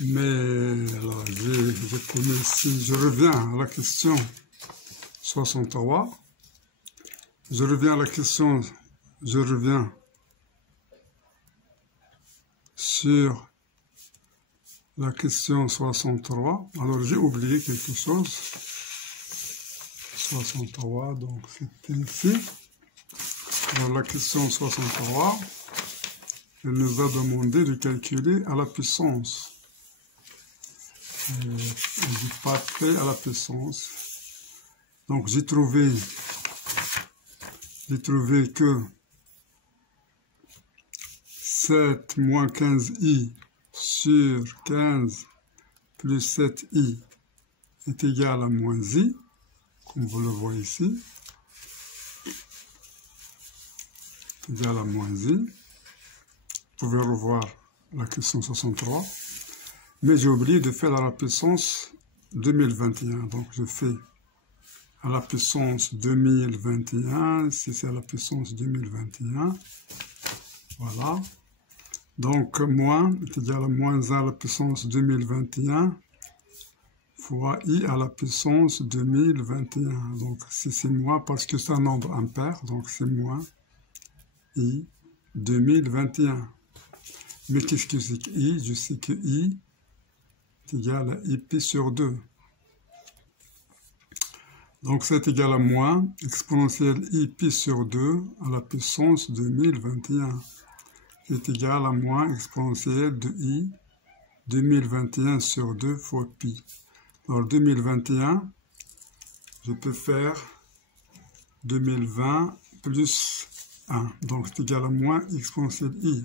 Mais alors j'ai commis ici, je reviens à la question 63. Je reviens sur la question 63. Alors j'ai oublié quelque chose. 63, donc c'était ici. Alors la question 63, elle nous a demandé de calculer à la puissance. On dit pas P à la puissance. Donc j'ai trouvé que 7 moins 15i sur 15 plus 7i est égal à moins i, comme vous le voyez ici, égal à moins i. Vous pouvez revoir la question 63. Mais j'ai oublié de faire à la puissance 2021. Donc je fais à la puissance 2021, si c'est à la puissance 2021. Voilà. Donc moins est égal à moins 1 à la puissance 2021 fois i à la puissance 2021. Donc si c'est moins parce que c'est un nombre impair, donc c'est moins i 2021. Mais qu'est-ce que c'est que i? Je sais que i est égal à ip sur 2. Donc c'est égal à moins exponentielle ip sur 2 à la puissance 2021. Est égal à moins exponentielle de i 2021 sur 2 fois pi. Alors 2021, je peux faire 2020 plus 1. Donc c'est égal à moins exponentielle i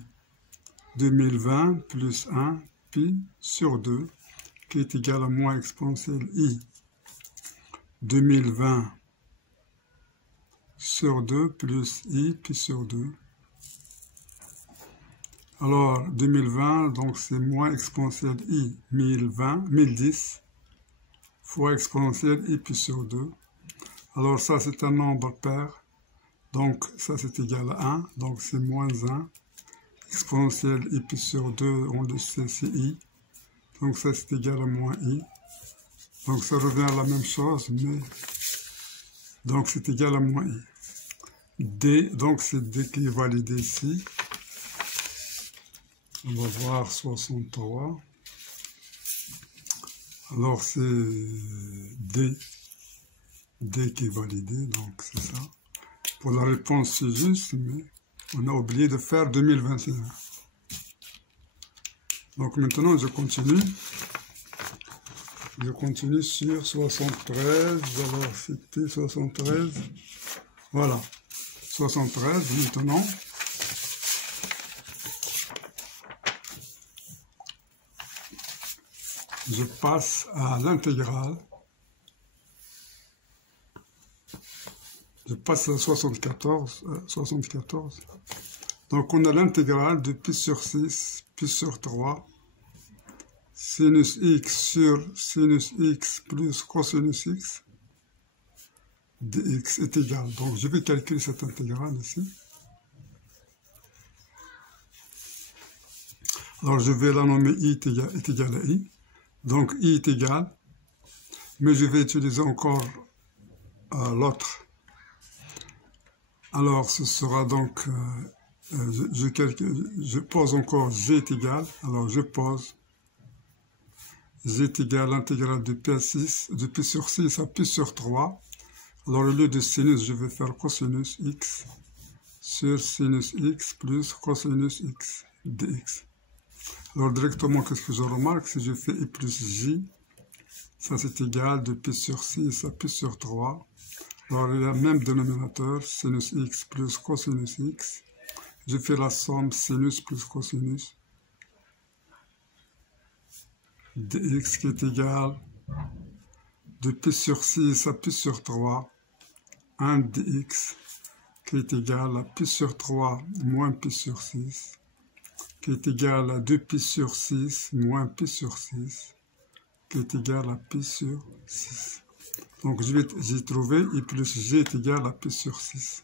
2020 plus 1 pi sur 2 qui est égal à moins exponentielle i 2020 sur 2 plus I pi sur 2. Alors, 2020, donc c'est moins exponentielle I, 1010, fois exponentielle I pi sur 2. Alors ça, c'est un nombre pair, donc ça c'est égal à 1, donc c'est moins 1. Exponentielle I pi sur 2, on le sait, c'est I. Donc ça c'est égal à moins I. Donc ça revient à la même chose, mais... Donc c'est égal à moins I. D, donc c'est D qui est validé ici. On va voir 63. Alors c'est D. D qui est validé, donc c'est ça. Pour la réponse c'est juste, mais on a oublié de faire 2021. Donc maintenant je continue. Je continue sur 73. Alors c'était 73. Voilà. 73 maintenant. Je passe à l'intégrale. Je passe à 74. Donc on a l'intégrale de pi sur 6, pi sur 3, sinus x sur sinus x plus cosinus x, dx est égal. Donc je vais calculer cette intégrale ici. Alors je vais la nommer i est égal à i. Donc i est égal, mais je vais utiliser encore l'autre. Alors ce sera donc, je pose encore g est égal, alors je pose g est égal à l'intégrale de pi sur 6 à pi sur 3. Alors au lieu de sinus, je vais faire cosinus x sur sinus x plus cosinus x dx. Alors directement, qu'est-ce que je remarque? Si je fais i plus j, ça c'est égal de pi sur 6 à pi sur 3. Alors il y a le même dénominateur, sinus x plus cosinus x. Je fais la somme sinus plus cosinus dx qui est égal de pi sur 6 à pi sur 3, 1 dx qui est égal à pi sur 3 moins pi sur 6, qui est égal à 2 pi sur 6 moins pi sur 6, qui est égal à pi sur 6. Donc j'ai trouvé i plus j est égal à pi sur 6.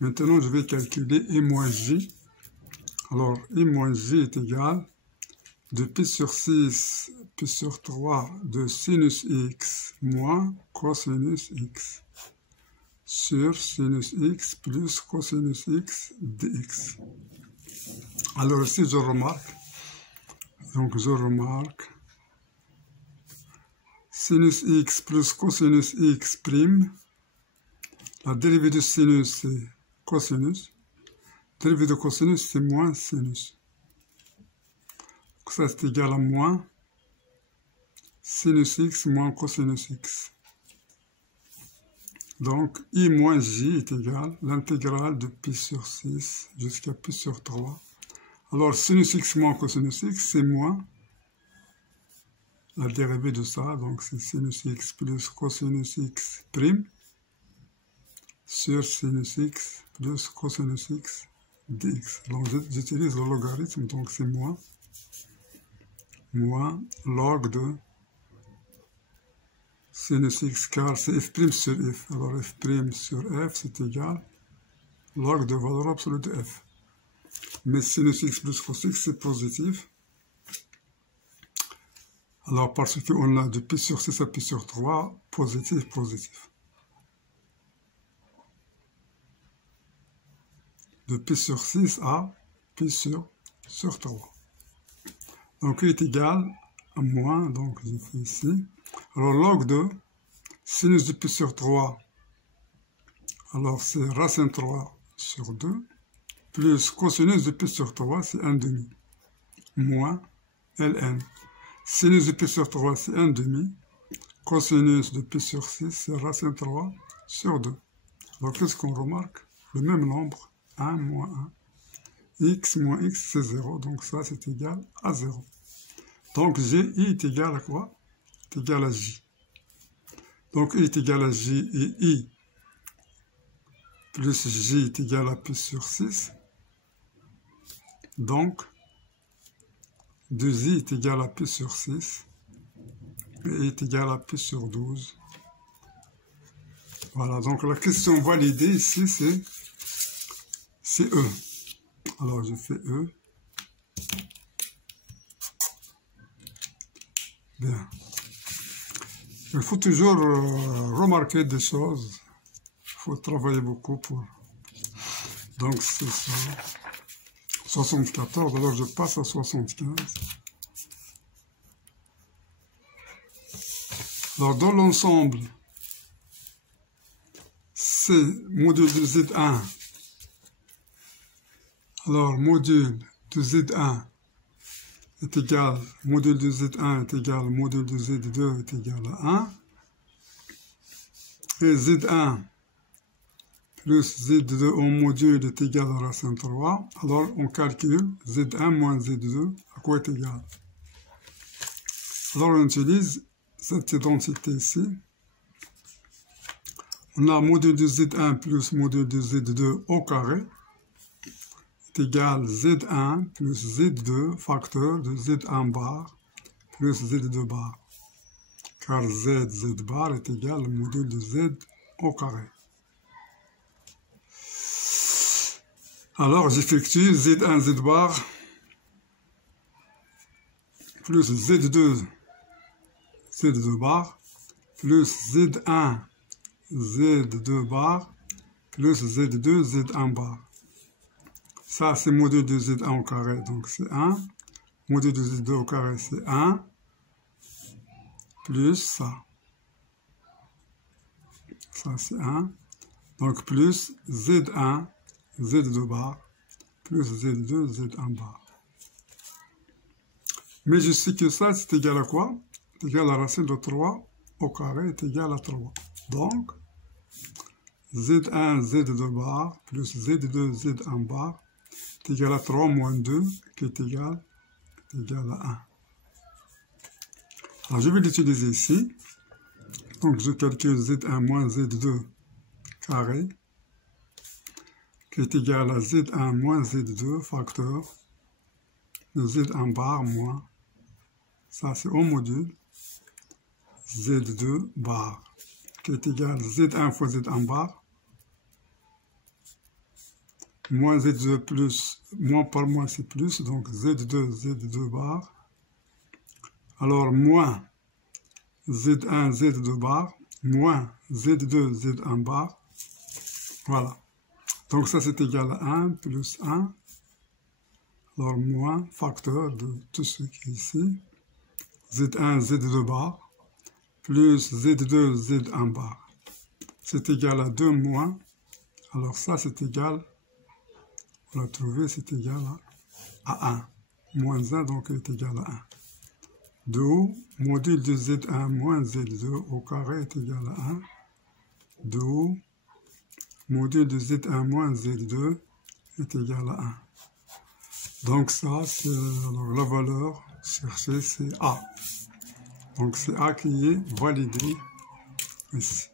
Maintenant je vais calculer i moins j. Alors i moins j est égal de pi sur 6, pi sur 3 de sinus x moins cosinus x sur sinus x plus cosinus x dx. Alors ici je remarque, sinus x plus cosinus x prime, la dérivée de sinus c'est cosinus, dérivée de cosinus c'est moins sinus. Donc ça c'est égal à moins sinus x moins cosinus x. Donc i moins j est égal à l'intégrale de pi sur 6 jusqu'à pi sur 3. Alors sinus x moins cosinus x c'est moins la dérivée de ça, donc c'est sinus x plus cosinus x prime sur sinus x plus cosinus x dx. Donc j'utilise le logarithme, donc c'est moins log de sinus x car c'est f' sur f. Alors f' sur f c'est égal log de valeur absolue de f. Mais sinus x plus cos x c'est positif. Alors parce qu'on a de pi sur 6 à pi sur 3, positif, positif. De pi sur 6 à pi sur 3. Donc il est égal à moins, donc je fais ici. Alors log de sinus de pi sur 3, alors c'est racine 3 sur 2, plus cosinus de pi sur 3, c'est 1 demi, moins ln. Sinus de pi sur 3, c'est 1 demi, cosinus de pi sur 6, c'est racine 3 sur 2. Alors qu'est-ce qu'on remarque? Le même nombre, 1 moins 1. X moins x, c'est 0, donc ça c'est égal à 0. Donc Gi est égal à quoi? C'est égal à J. Donc, I est égal à J et I plus J est égal à P sur 6. Donc, 2I est égal à P sur 6. Et I est égal à P sur 12. Voilà, donc la question validée ici, c'est E. Alors, je fais E. Bien. Il faut toujours remarquer des choses. Il faut travailler beaucoup pour... Donc, c'est ça. 74, alors je passe à 75. Alors, dans l'ensemble, c'est module de Z1. Alors, module de Z1 est égal, module de Z1 est égal, module de Z2 est égal à 1. Et Z1 plus Z2 au module est égal à racine 3. Alors, on calcule Z1 moins Z2, à quoi est égal? Alors, on utilise cette identité ici. On a module de Z1 plus module de Z2 au carré est égal Z1 plus Z2 facteur de Z1 bar plus Z2 bar. Car Z bar est égal au module de Z au carré. Alors, j'effectue Z1 Z bar plus Z2 bar plus Z1 Z2 bar plus Z2 Z1 bar. Ça, c'est module de Z1 au carré, donc c'est 1. Module de Z2 au carré, c'est 1. Plus ça. Ça, c'est 1. Donc, plus Z1 Z2 bar plus Z2 Z1 bar. Mais je sais que ça, c'est égal à quoi? C'est égal à la racine de 3 au carré est égal à 3. Donc, Z1 Z2 bar plus Z2 Z1 bar est égal à 3 moins 2 qui est égal à 1. Alors, je vais l'utiliser ici. Donc, je calcule Z1 moins Z2 carré qui est égal à Z1 moins Z2 facteur de Z1 bar moins, ça c'est au module, Z2 bar qui est égal à Z1 fois Z1 bar moins Z2 plus, moins par moins c'est plus, donc Z2 bar, alors moins Z1 Z2 bar moins Z2 Z1 bar, voilà. Donc ça c'est égal à 1 plus 1, alors moins facteur de tout ce qui est ici, Z1 Z2 bar plus Z2 Z1 bar. C'est égal à 2 moins, alors ça c'est égal, on l'a trouvé, c'est égal à 1. Moins 1, donc il est égal à 1. D'où module de Z1 moins Z2 au carré est égal à 1. D'où module de Z1 moins Z2 est égal à 1. Donc ça, c'est alors la valeur cherchée, c'est A. Donc c'est A qui est validé ici.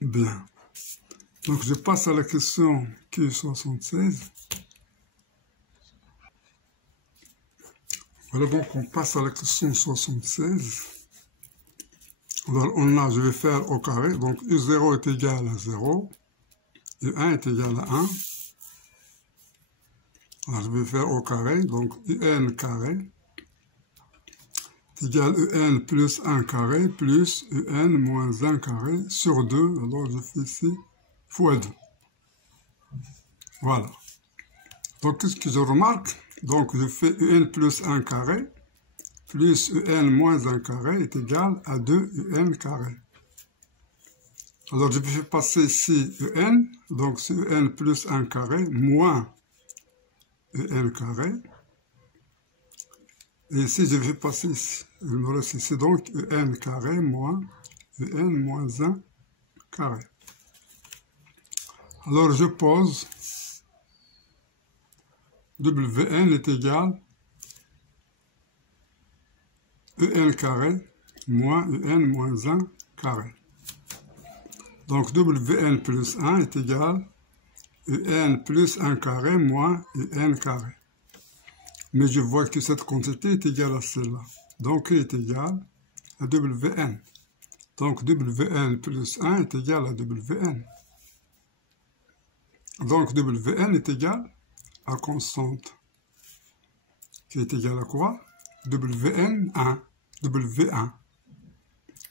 Bien. Donc je passe à la question Q76. Voilà, donc on passe à la question 76. Alors on a, je vais faire au carré, donc U0 est égal à 0, U1 est égal à 1. Alors je vais faire au carré, donc UN carré est égal à UN plus 1 carré plus UN moins 1 carré sur 2, alors je fais ici fois 2. Voilà. Donc qu'est-ce que je remarque? Donc je fais UN plus 1 carré plus UN moins 1 carré est égal à 2 UN carré. Alors je vais passer ici UN, donc c'est UN plus 1 carré moins UN carré. Et ici je vais passer ici. Il me reste ici donc UN carré moins UN moins 1 carré. Alors je pose WN est égal EN carré moins un moins 1 carré. Donc Wn plus 1 est égal à un plus 1 carré moins un carré. Mais je vois que cette quantité est égale à celle-là. Donc, elle est égale à Wn. Donc, Wn plus 1 est égal à Wn. Donc, Wn est égal à constante. Qui est égal à quoi? Wn1. W1.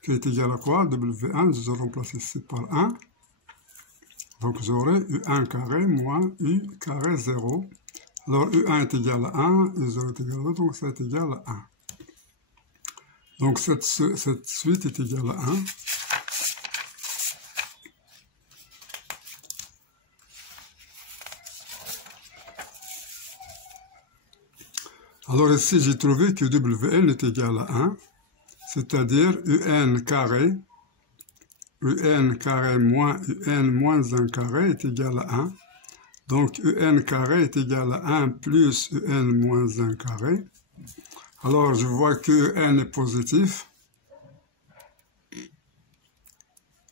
Qui est égal à quoi? W1, je remplace ici par 1. Donc, j'aurai U1 carré moins U carré 0. Alors, U1 est égal à 1, U0 est égal à 2, donc ça est égal à 1. Donc, cette suite est égale à 1. Alors, ici, j'ai trouvé que Wn est égal à 1, c'est-à-dire Un carré moins Un moins 1 carré est égal à 1. Donc, Un carré est égal à 1 plus Un moins 1 carré. Alors, je vois que Un est positif.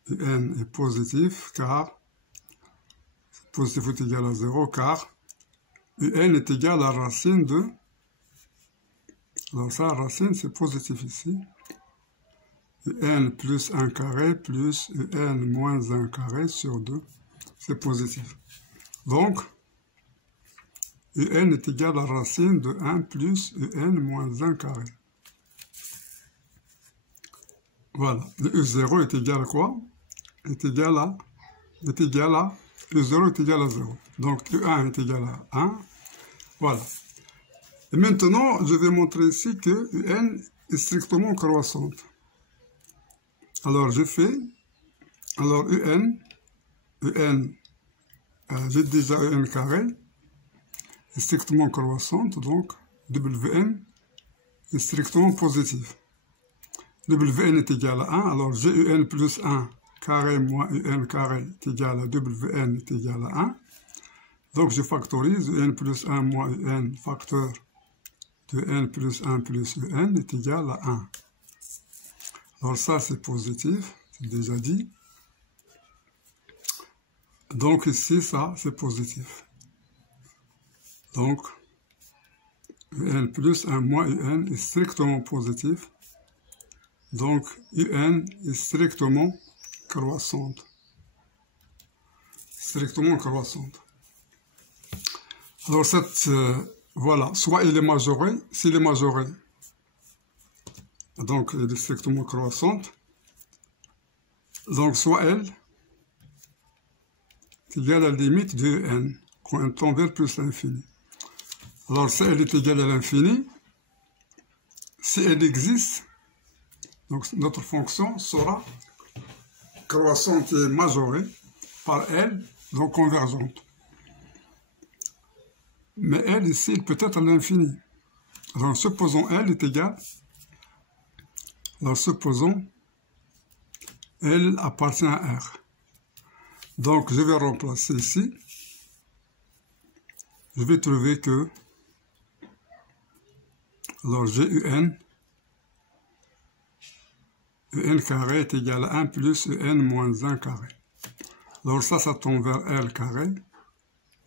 Un est positif car positif est égal à 0 car Un est égal à racine de... Alors ça, racine, c'est positif ici. Un plus 1 carré plus Un moins 1 carré sur 2, c'est positif. Donc, Un est égal à racine de 1 plus Un moins 1 carré. Voilà. Le U0 est égal à quoi? Est égal à U0 est égal à 0. Donc, U1 est égal à 1. Voilà. Et maintenant, je vais montrer ici que Un est strictement croissante. Alors, je fais... Alors, j'ai déjà Un carré, est strictement croissante, donc Wn est strictement positif. Wn est égal à 1, alors j'ai Un plus 1 carré moins Un carré est égal à Wn est égal à 1. Donc je factorise Un plus 1 moins Un facteur de N plus 1 plus Un est égal à 1. Alors ça c'est positif, c'est déjà dit. Donc ici ça c'est positif. Donc Un plus 1 moins Un est strictement positif. Donc Un est strictement croissante. Strictement croissante. Alors cette... voilà, soit il est majoré, s'il est majoré, donc elle est strictement croissante, donc soit elle est égale à la limite de N, quand on tend vers plus l'infini. Alors si elle est égale à l'infini, si elle existe, donc notre fonction sera croissante et majorée par L, donc convergente. Mais L ici, il peut être à l'infini. Alors supposons L est égal, alors supposons L appartient à R. Donc je vais remplacer ici, je vais trouver que, alors j'ai Un carré est égal à 1 plus Un moins 1 carré. Alors ça tombe vers L carré.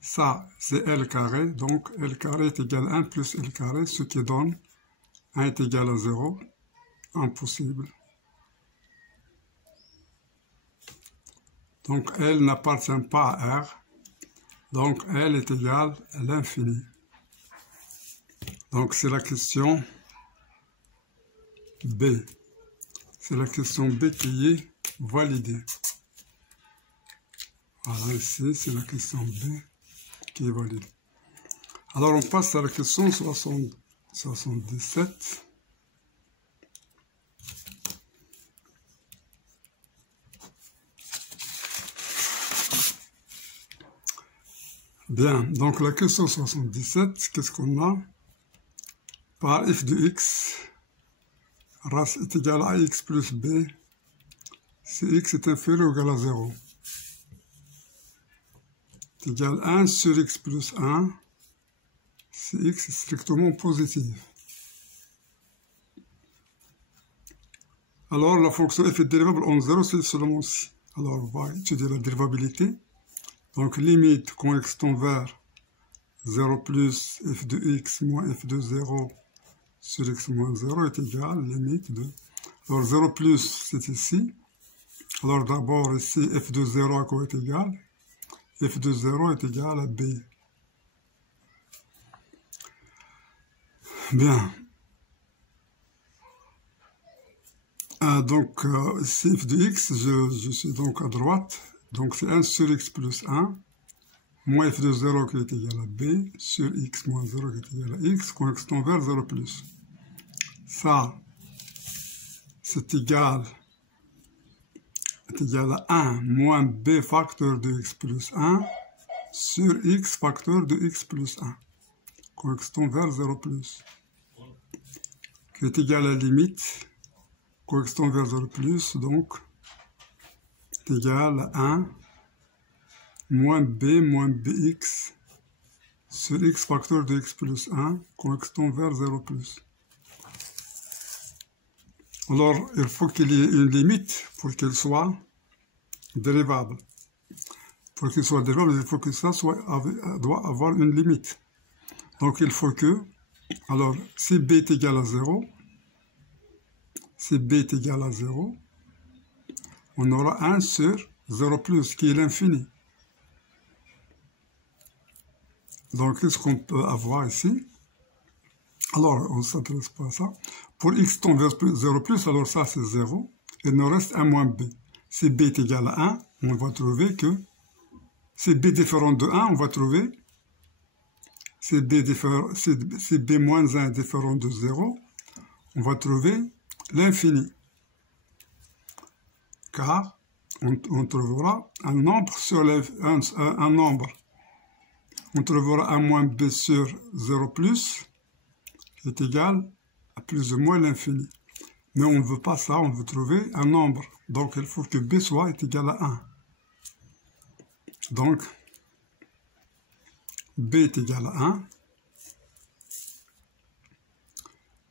Ça, c'est L carré. Donc L carré est égal à 1 plus L carré, ce qui donne 1 est égal à 0. Impossible. Donc L n'appartient pas à R. Donc L est égal à l'infini. Donc c'est la question B. C'est la question B qui est validée. Voilà, ici, c'est la question B qui est validée. Alors, on passe à la question 77. Bien, donc la question 77, qu'est-ce qu'on a? Par f de x, race est égal à x plus b, si x est inférieur ou égal à 0. C'est égal à 1 sur x plus 1, si x est strictement positif. Alors, la fonction f est dérivable en 0, c'est seulement si. Alors, on va étudier la dérivabilité. Donc, limite quand x tend vers 0 plus f de x moins f de 0 sur x moins 0 est égal, limite de... Alors, 0 plus, c'est ici. Alors, d'abord, ici, f de 0 à quoi est égal? F de 0 est égal à b. Bien. Donc, ici, f de x, je suis donc à droite. Donc, c'est 1 sur x plus 1. Moins f de 0 qui est égal à b, sur x moins 0 qui est égal à x, quand x tend vers 0 plus. Ça, c'est égal à 1 moins b facteur de x plus 1 sur x facteur de x plus 1, quand x tend vers 0 plus, qui est égal à la limite, quand x tend vers 0 plus, donc, est égal à 1 moins bx sur x facteur de x plus 1, quand x tend vers 0 plus. Alors, il faut qu'il y ait une limite pour qu'elle soit dérivable. Pour qu'elle soit dérivable, il faut que ça doit avoir une limite. Donc, il faut que, alors, si b est égal à 0, on aura 1 sur 0 plus, qui est l'infini. Donc, qu'est-ce qu'on peut avoir ici? Alors, on ne s'intéresse pas à ça. Pour x tend vers 0 plus, alors ça c'est 0. Il nous reste 1 moins b. Si b est égal à 1, on va trouver que... Si b différent de 1, on va trouver... Si b moins 1 différent de 0, on va trouver l'infini. Car on trouvera un nombre sur un nombre. On trouvera 1 moins b sur 0 plus, qui est égal à plus ou moins l'infini. Mais on ne veut pas ça, on veut trouver un nombre. Donc, il faut que b soit égal à 1. Donc, b est égal à 1.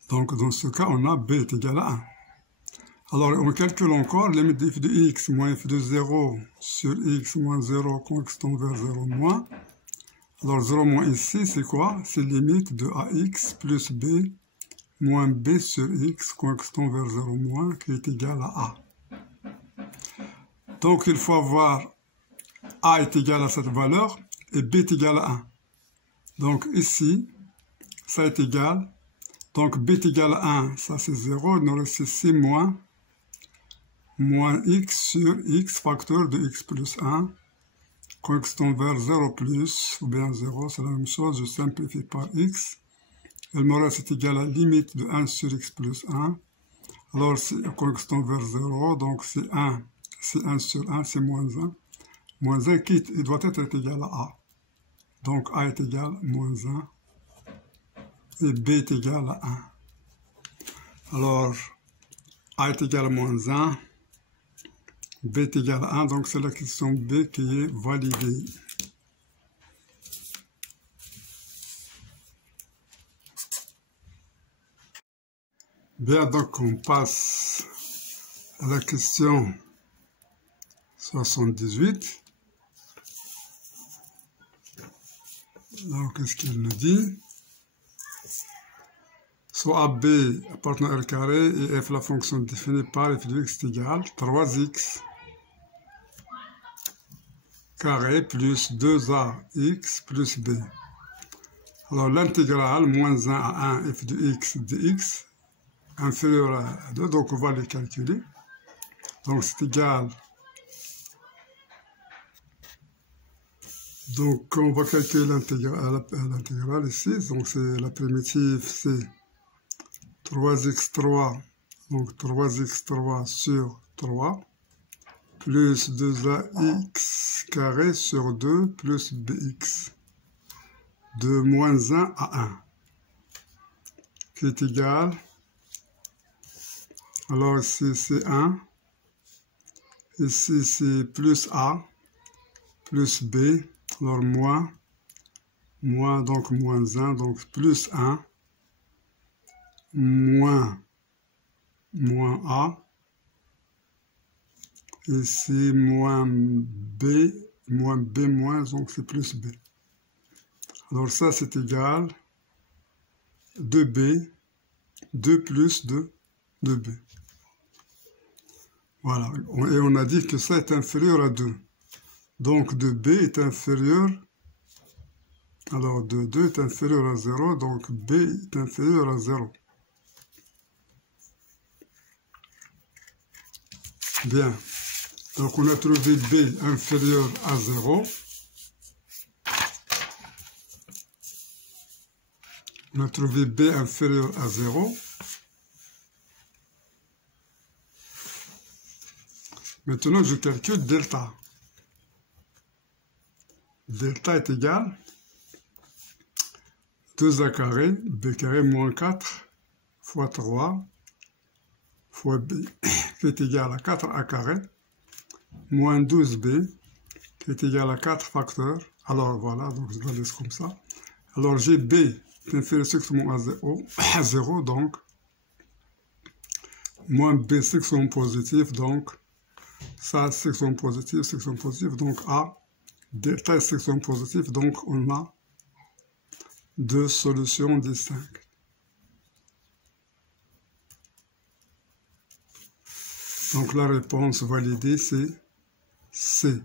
Donc, dans ce cas, on a b est égal à 1. Alors, on calcule encore limite de f de x moins f de 0 sur x moins 0 quand x tend vers 0 moins. Alors, 0 moins ici, c'est quoi? C'est limite de ax plus b moins b sur x quand x tend vers 0 moins, qui est égal à a. Donc, il faut avoir a est égal à cette valeur et b est égal à 1. Donc, ici, ça est égal. Donc, b est égal à 1, ça c'est 0. Il nous reste ici moins x sur x facteur de x plus 1. Quand x tend vers 0 plus, ou bien 0, c'est la même chose, je simplifie par x. Il me reste égal à la limite de 1 sur x plus 1. Alors, quand x tend vers 0, donc c'est 1 sur 1, c'est moins 1. Moins 1 quitte, il doit être égal à a. Donc, a est égal à moins 1. Et b est égal à 1. Alors, a est égal à moins 1. B est égal à 1, donc c'est la question B qui est validée. Bien, donc on passe à la question 78. Alors, qu'est-ce qu'il nous dit? Soit AB appartenant à R carré et f la fonction définie par f de x est égale 3x carré plus 2ax plus b. Alors l'intégrale moins 1 à 1 f de x dx inférieur à 2, donc on va les calculer. Donc c'est égal. Donc on va calculer l'intégrale ici. Donc c'est la primitive, c'est 3x3, donc 3x3 sur 3, plus 2ax carré sur 2, plus bx, de moins 1 à 1, qui est égal, alors ici c'est 1, ici c'est plus a, plus b, alors moins, donc moins 1, donc plus 1, moins a, Ici, moins B moins, donc c'est plus B. Alors ça, c'est égal 2B, 2 plus 2B. Voilà, et on a dit que ça est inférieur à 2. Donc 2B est inférieur, alors 2 est inférieur à 0, donc B est inférieur à 0. Bien, donc on a trouvé B inférieur à 0. On a trouvé B inférieur à 0. Maintenant, je calcule delta. Delta est égal 2a carré, b carré moins 4 fois 3 fois b, qui est égal à 4a carré, moins 12b, qui est égal à 4 facteurs. Alors voilà, donc je la laisse comme ça. Alors j'ai b qui est inférieur strictement à 0, donc moins b section positive, donc ça section positive, donc a, delta est section positive, donc on a deux solutions distinctes. Donc la réponse validée, c'est C.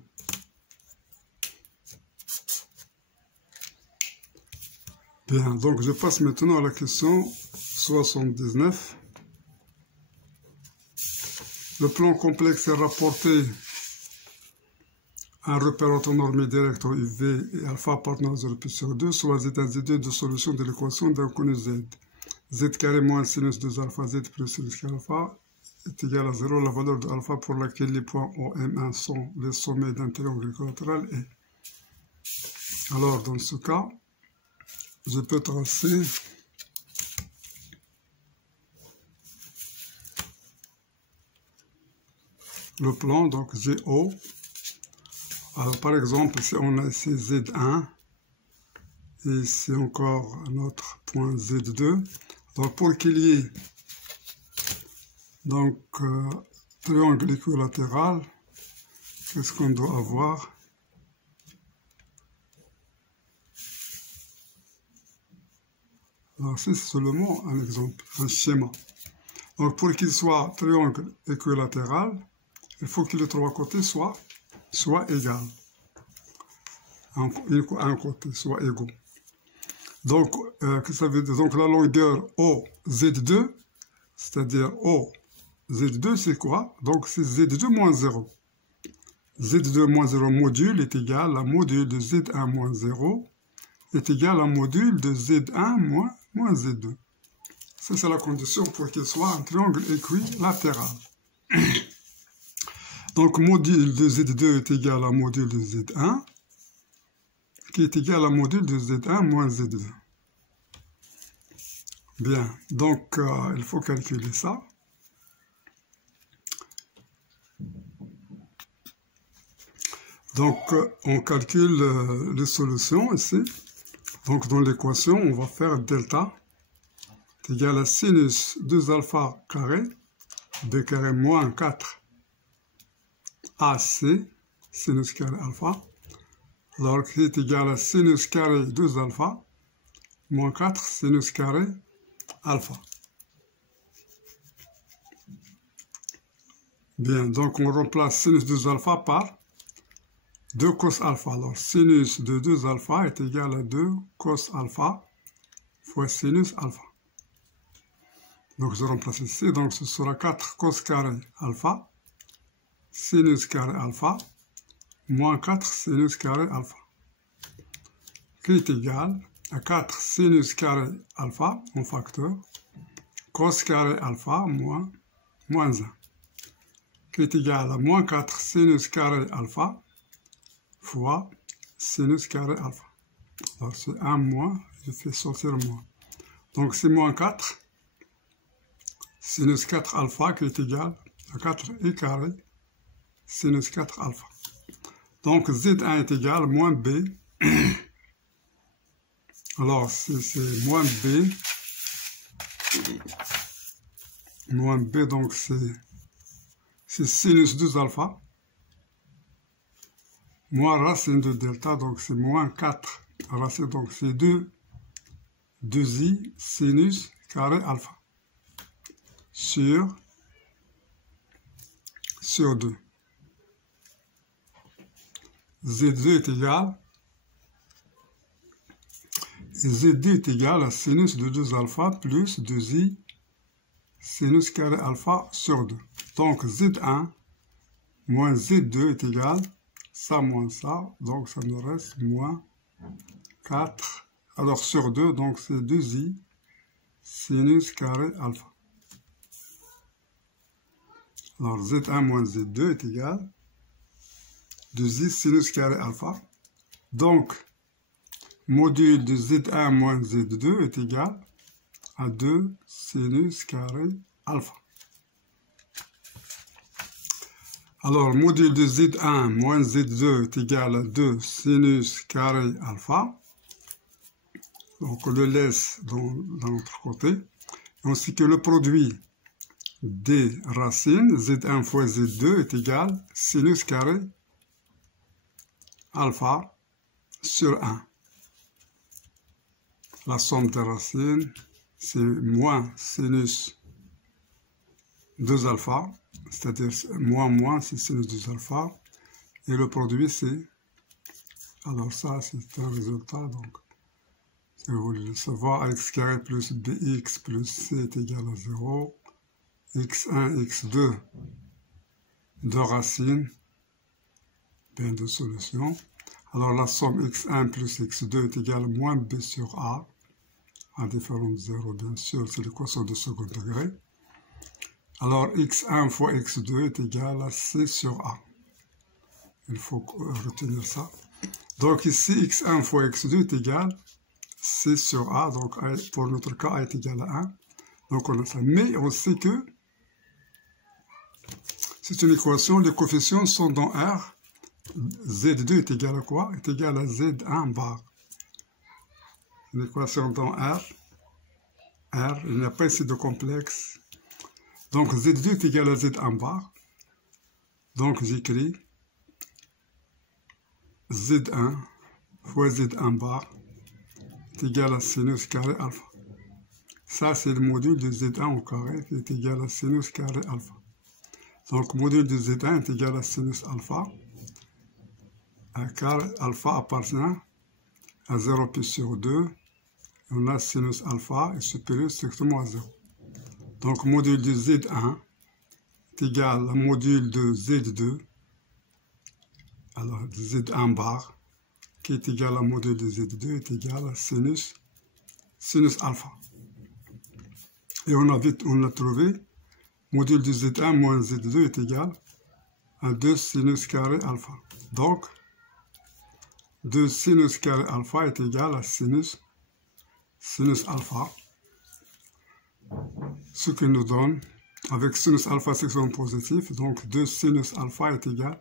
Bien, donc je passe maintenant à la question 79. Le plan complexe est rapporté à un repère orthonormé direct UV et alpha appartenant à 0 plus sur 2, soit z1, z2 de solution de l'équation d'inconnu z. Z carré moins sinus 2 alpha z plus sinus carré alpha est égal à 0. La valeur de alpha pour laquelle les points OM1 sont les sommets d'un triangle équilatéral est. Alors, dans ce cas, je peux tracer le plan, donc GO. Alors, par exemple, si on a ici Z1, et ici encore un autre point Z2, donc pour qu'il y ait donc triangle équilatéral, qu'est-ce qu'on doit avoir? Alors, c'est seulement un exemple, un schéma. Donc, pour qu'il soit triangle équilatéral, il faut que les trois côtés soient égaux. Un côté soit égaux. Donc, ça veut dire, donc la longueur OZ2, c'est-à-dire OZ2, c'est quoi? Donc, c'est Z2 moins 0. Z2 moins 0 module est égal à module de Z1 moins 0 est égal à module de Z1 moins Z2. Ça, c'est la condition pour qu'il soit un triangle équilatéral. Donc, module de Z2 est égal à module de Z1, qui est égal à module de Z1 moins Z2. Bien, donc, il faut calculer ça. Donc, on calcule les solutions ici. Donc, dans l'équation, on va faire delta est égal à sinus 2 alpha carré, b carré moins 4 AC, sinus carré alpha, alors qui est égal à sinus carré 2 alpha, moins 4 sinus carré alpha. Bien, donc on remplace sinus 2 alpha par 2 cos alpha. Alors, sinus de 2 alpha est égal à 2 cos alpha fois sinus alpha. Donc, je remplace ici. Donc, ce sera 4 cos carré alpha, sinus carré alpha, moins 4 sinus carré alpha, qui est égal à 4 sinus carré alpha en facteur, cos carré alpha moins 1, qui est égal à moins 4 sinus carré alpha fois sinus carré alpha. Alors, c'est 1 moins, je fais sortir moins. Donc, c'est moins 4 sinus 4 alpha qui est égal à 4 et carré sinus 4 alpha. Donc, Z1 est égal à moins B. Alors, c'est moins B. Moins B, donc c'est sinus 2 alpha. moins racine de delta, donc c'est moins 4 racine, donc c'est 2i sinus carré alpha sur 2. Z2 est égal, et Z2 est égal à sinus de 2 alpha plus 2i sinus carré alpha sur 2. Donc Z1 moins Z2 est égal, ça moins ça, donc ça me reste moins 4. Alors sur 2, donc c'est 2i sinus carré alpha. Alors Z1 moins Z2 est égal 2i sinus carré alpha. Donc, module de Z1 moins Z2 est égal à 2 sinus carré alpha. Alors, module de Z1 moins Z2 est égal à 2 sinus carré alpha. Donc, on le laisse dans l'autre côté. Ainsi que le produit des racines, Z1 fois Z2 est égal sinus carré alpha sur 1. La somme des racines, c'est moins sinus 2 alpha, c'est-à-dire moins, c'est sinus 2 alpha, et le produit, c'est, alors ça, c'est un résultat, donc, si vous voulez le savoir, x carré plus bx plus c est égal à 0, x1, x2, de racines, bien de solutions. Alors la somme x1 plus x2 est égale à moins b sur a, à différence de 0, bien sûr, c'est l'équation de second degré. Alors x1 fois x2 est égal à c sur a. Il faut retenir ça. Donc ici, x1 fois x2 est égal à c sur a, donc pour notre cas, a est égal à 1. Donc on a ça. Mais on sait que c'est une équation, les coefficients sont dans R. Z2 est égal à quoi? Est égal à Z1 bar. Une équation dans R, il n'y a pas ici de complexe. Donc Z2 est égal à Z1 bar. Donc j'écris Z1 fois Z1 bar est égal à sinus carré alpha. Ça, c'est le module de Z1 au carré qui est égal à sinus carré alpha. Donc module de Z1 est égal à sinus alpha. Car alpha appartient à 0 plus sur 2. On a sinus alpha est supérieur strictement à 0. Donc, module de Z1 est égal à module de Z2, alors Z1 bar, qui est égal à module de Z2, est égal à sinus alpha. Et on a trouvé, module de Z1 moins Z2 est égal à 2 sinus carré alpha. Donc, 2 sinus carré alpha est égal à sinus alpha, ce qui nous donne, avec sinus alpha section positive, donc 2 sinus alpha est égal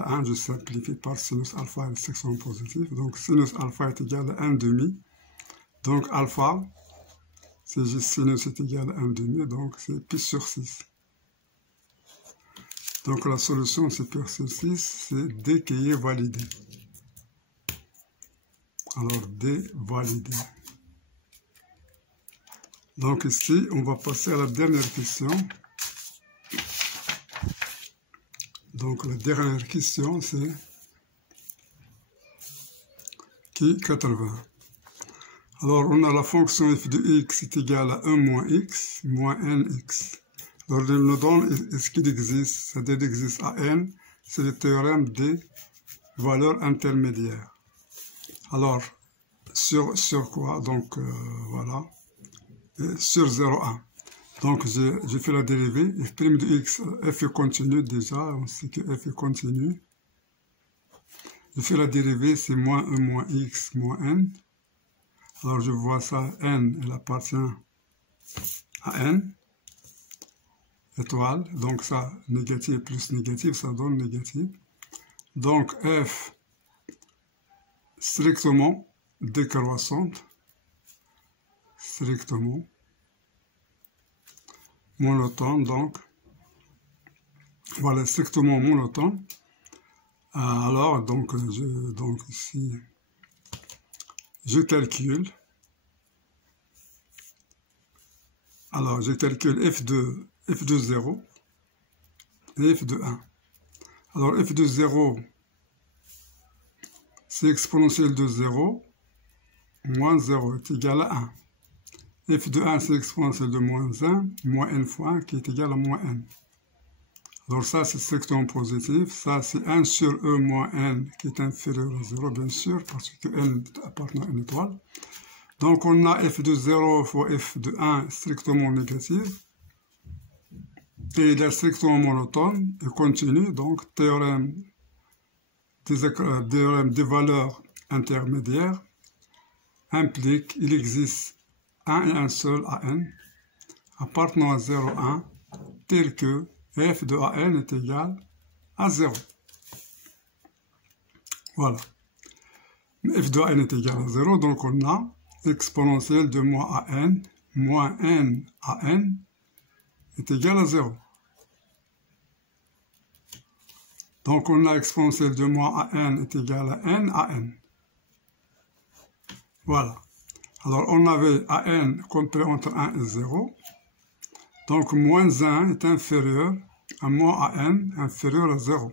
à 1, je simplifie par sinus alpha section positive, donc sinus alpha est égal à 1 demi, donc alpha, c'est sinus est égal à 1 demi, donc c'est pi sur 6. Donc la solution, c'est pi sur 6, c'est D qui est validé. Alors, D validé. Donc ici, on va passer à la dernière question. Donc la dernière question, c'est qui 80. Alors, on a la fonction f de x est égale à 1 moins x moins nx. Alors, il nous donne ce qu'il existe, c'est-à-dire qu'il existe à n, c'est le théorème des valeurs intermédiaires. Alors, sur quoi? Donc, voilà. Et sur 0,1. Donc, j'ai fait la dérivée. f' de x, f est continu déjà. On sait que f est continu. Je fais la dérivée, c'est moins 1 moins x moins n. Alors, je vois ça, n, elle appartient à n. Étoile. Donc, ça, négatif plus négatif, ça donne négatif. Donc, f strictement décroissante, strictement monotone, donc voilà, strictement monotone, Alors, donc ici, je calcule. Alors, je calcule f de 0 et f de 1. Alors, f de 0, c'est exponentielle de 0, moins 0 est égal à 1. f de 1, c'est exponentielle de moins 1, moins n fois 1 qui est égal à moins n. Alors ça, c'est strictement positif. Ça, c'est 1 sur e moins n qui est inférieur à 0, bien sûr, parce que n appartient à une étoile. Donc, on a f de 0 fois f de 1 strictement négatif. Et il est strictement monotone et continu. Donc, théorème des valeurs intermédiaires implique qu'il existe un et un seul AN appartenant à 0, 1, tel que f de AN est égal à 0. Voilà. F de AN est égal à 0, donc on a exponentielle de moins AN moins n AN est égal à 0. Donc on a exponentielle de moins AN est égal à n AN. Voilà. Alors on avait AN compris entre 1 et 0. Donc moins 1 est inférieur à moins AN inférieur à 0.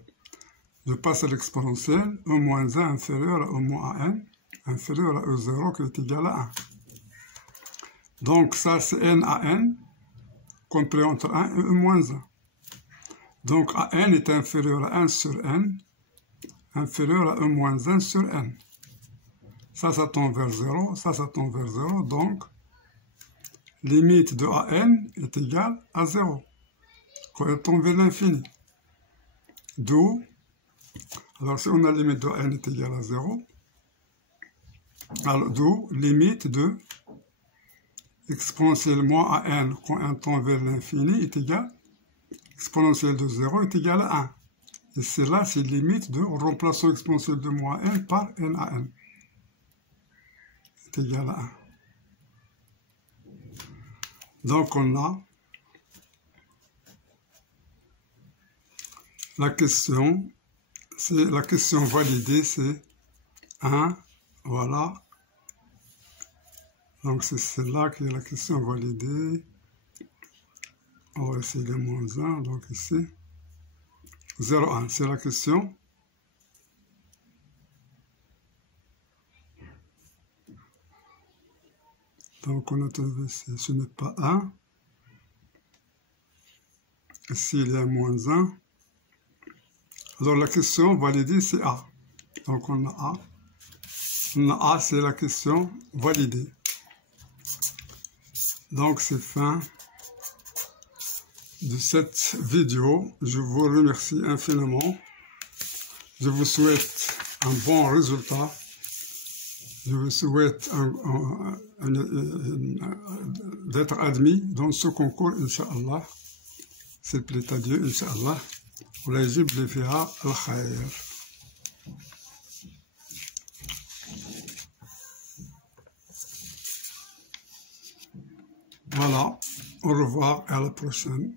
Je passe à l'exponentielle, E moins 1 inférieur à E moins AN inférieur à E0 qui est égal à 1. Donc ça c'est n AN compris entre 1 et E moins 1. Donc AN est inférieur à 1 sur n inférieur à E moins 1 sur n. Ça tend vers 0, ça tend vers 0, donc limite de AN est égale à 0, quand elle tend vers l'infini. D'où, alors si on a limite de AN est égale à 0, alors d'où limite de exponentiellement AN quand elle tend vers l'infini est égale, exponentielle de 0 est égale à 1. Et c'est là, c'est limite de remplaçant exponentielle de moins n par NAN. Est égal à 1. Donc on a la question, c'est la question validée, c'est 1, voilà. Donc c'est celle-là qui est la question validée. On va essayer de moins 1, donc ici, 0, 1, c'est la question. Donc on a trouvé ici, ce n'est pas 1. Ici il y a moins 1. Alors la question validée c'est A. Donc on a A. On a A, c'est la question validée. Donc c'est fin de cette vidéo. Je vous remercie infiniment. Je vous souhaite un bon résultat. Je vous souhaite d'être admis dans ce concours, Inch'Allah. S'il plaît à Dieu, Inch'Allah. ويجب لي فيها الخير. Voilà, au revoir et à la prochaine.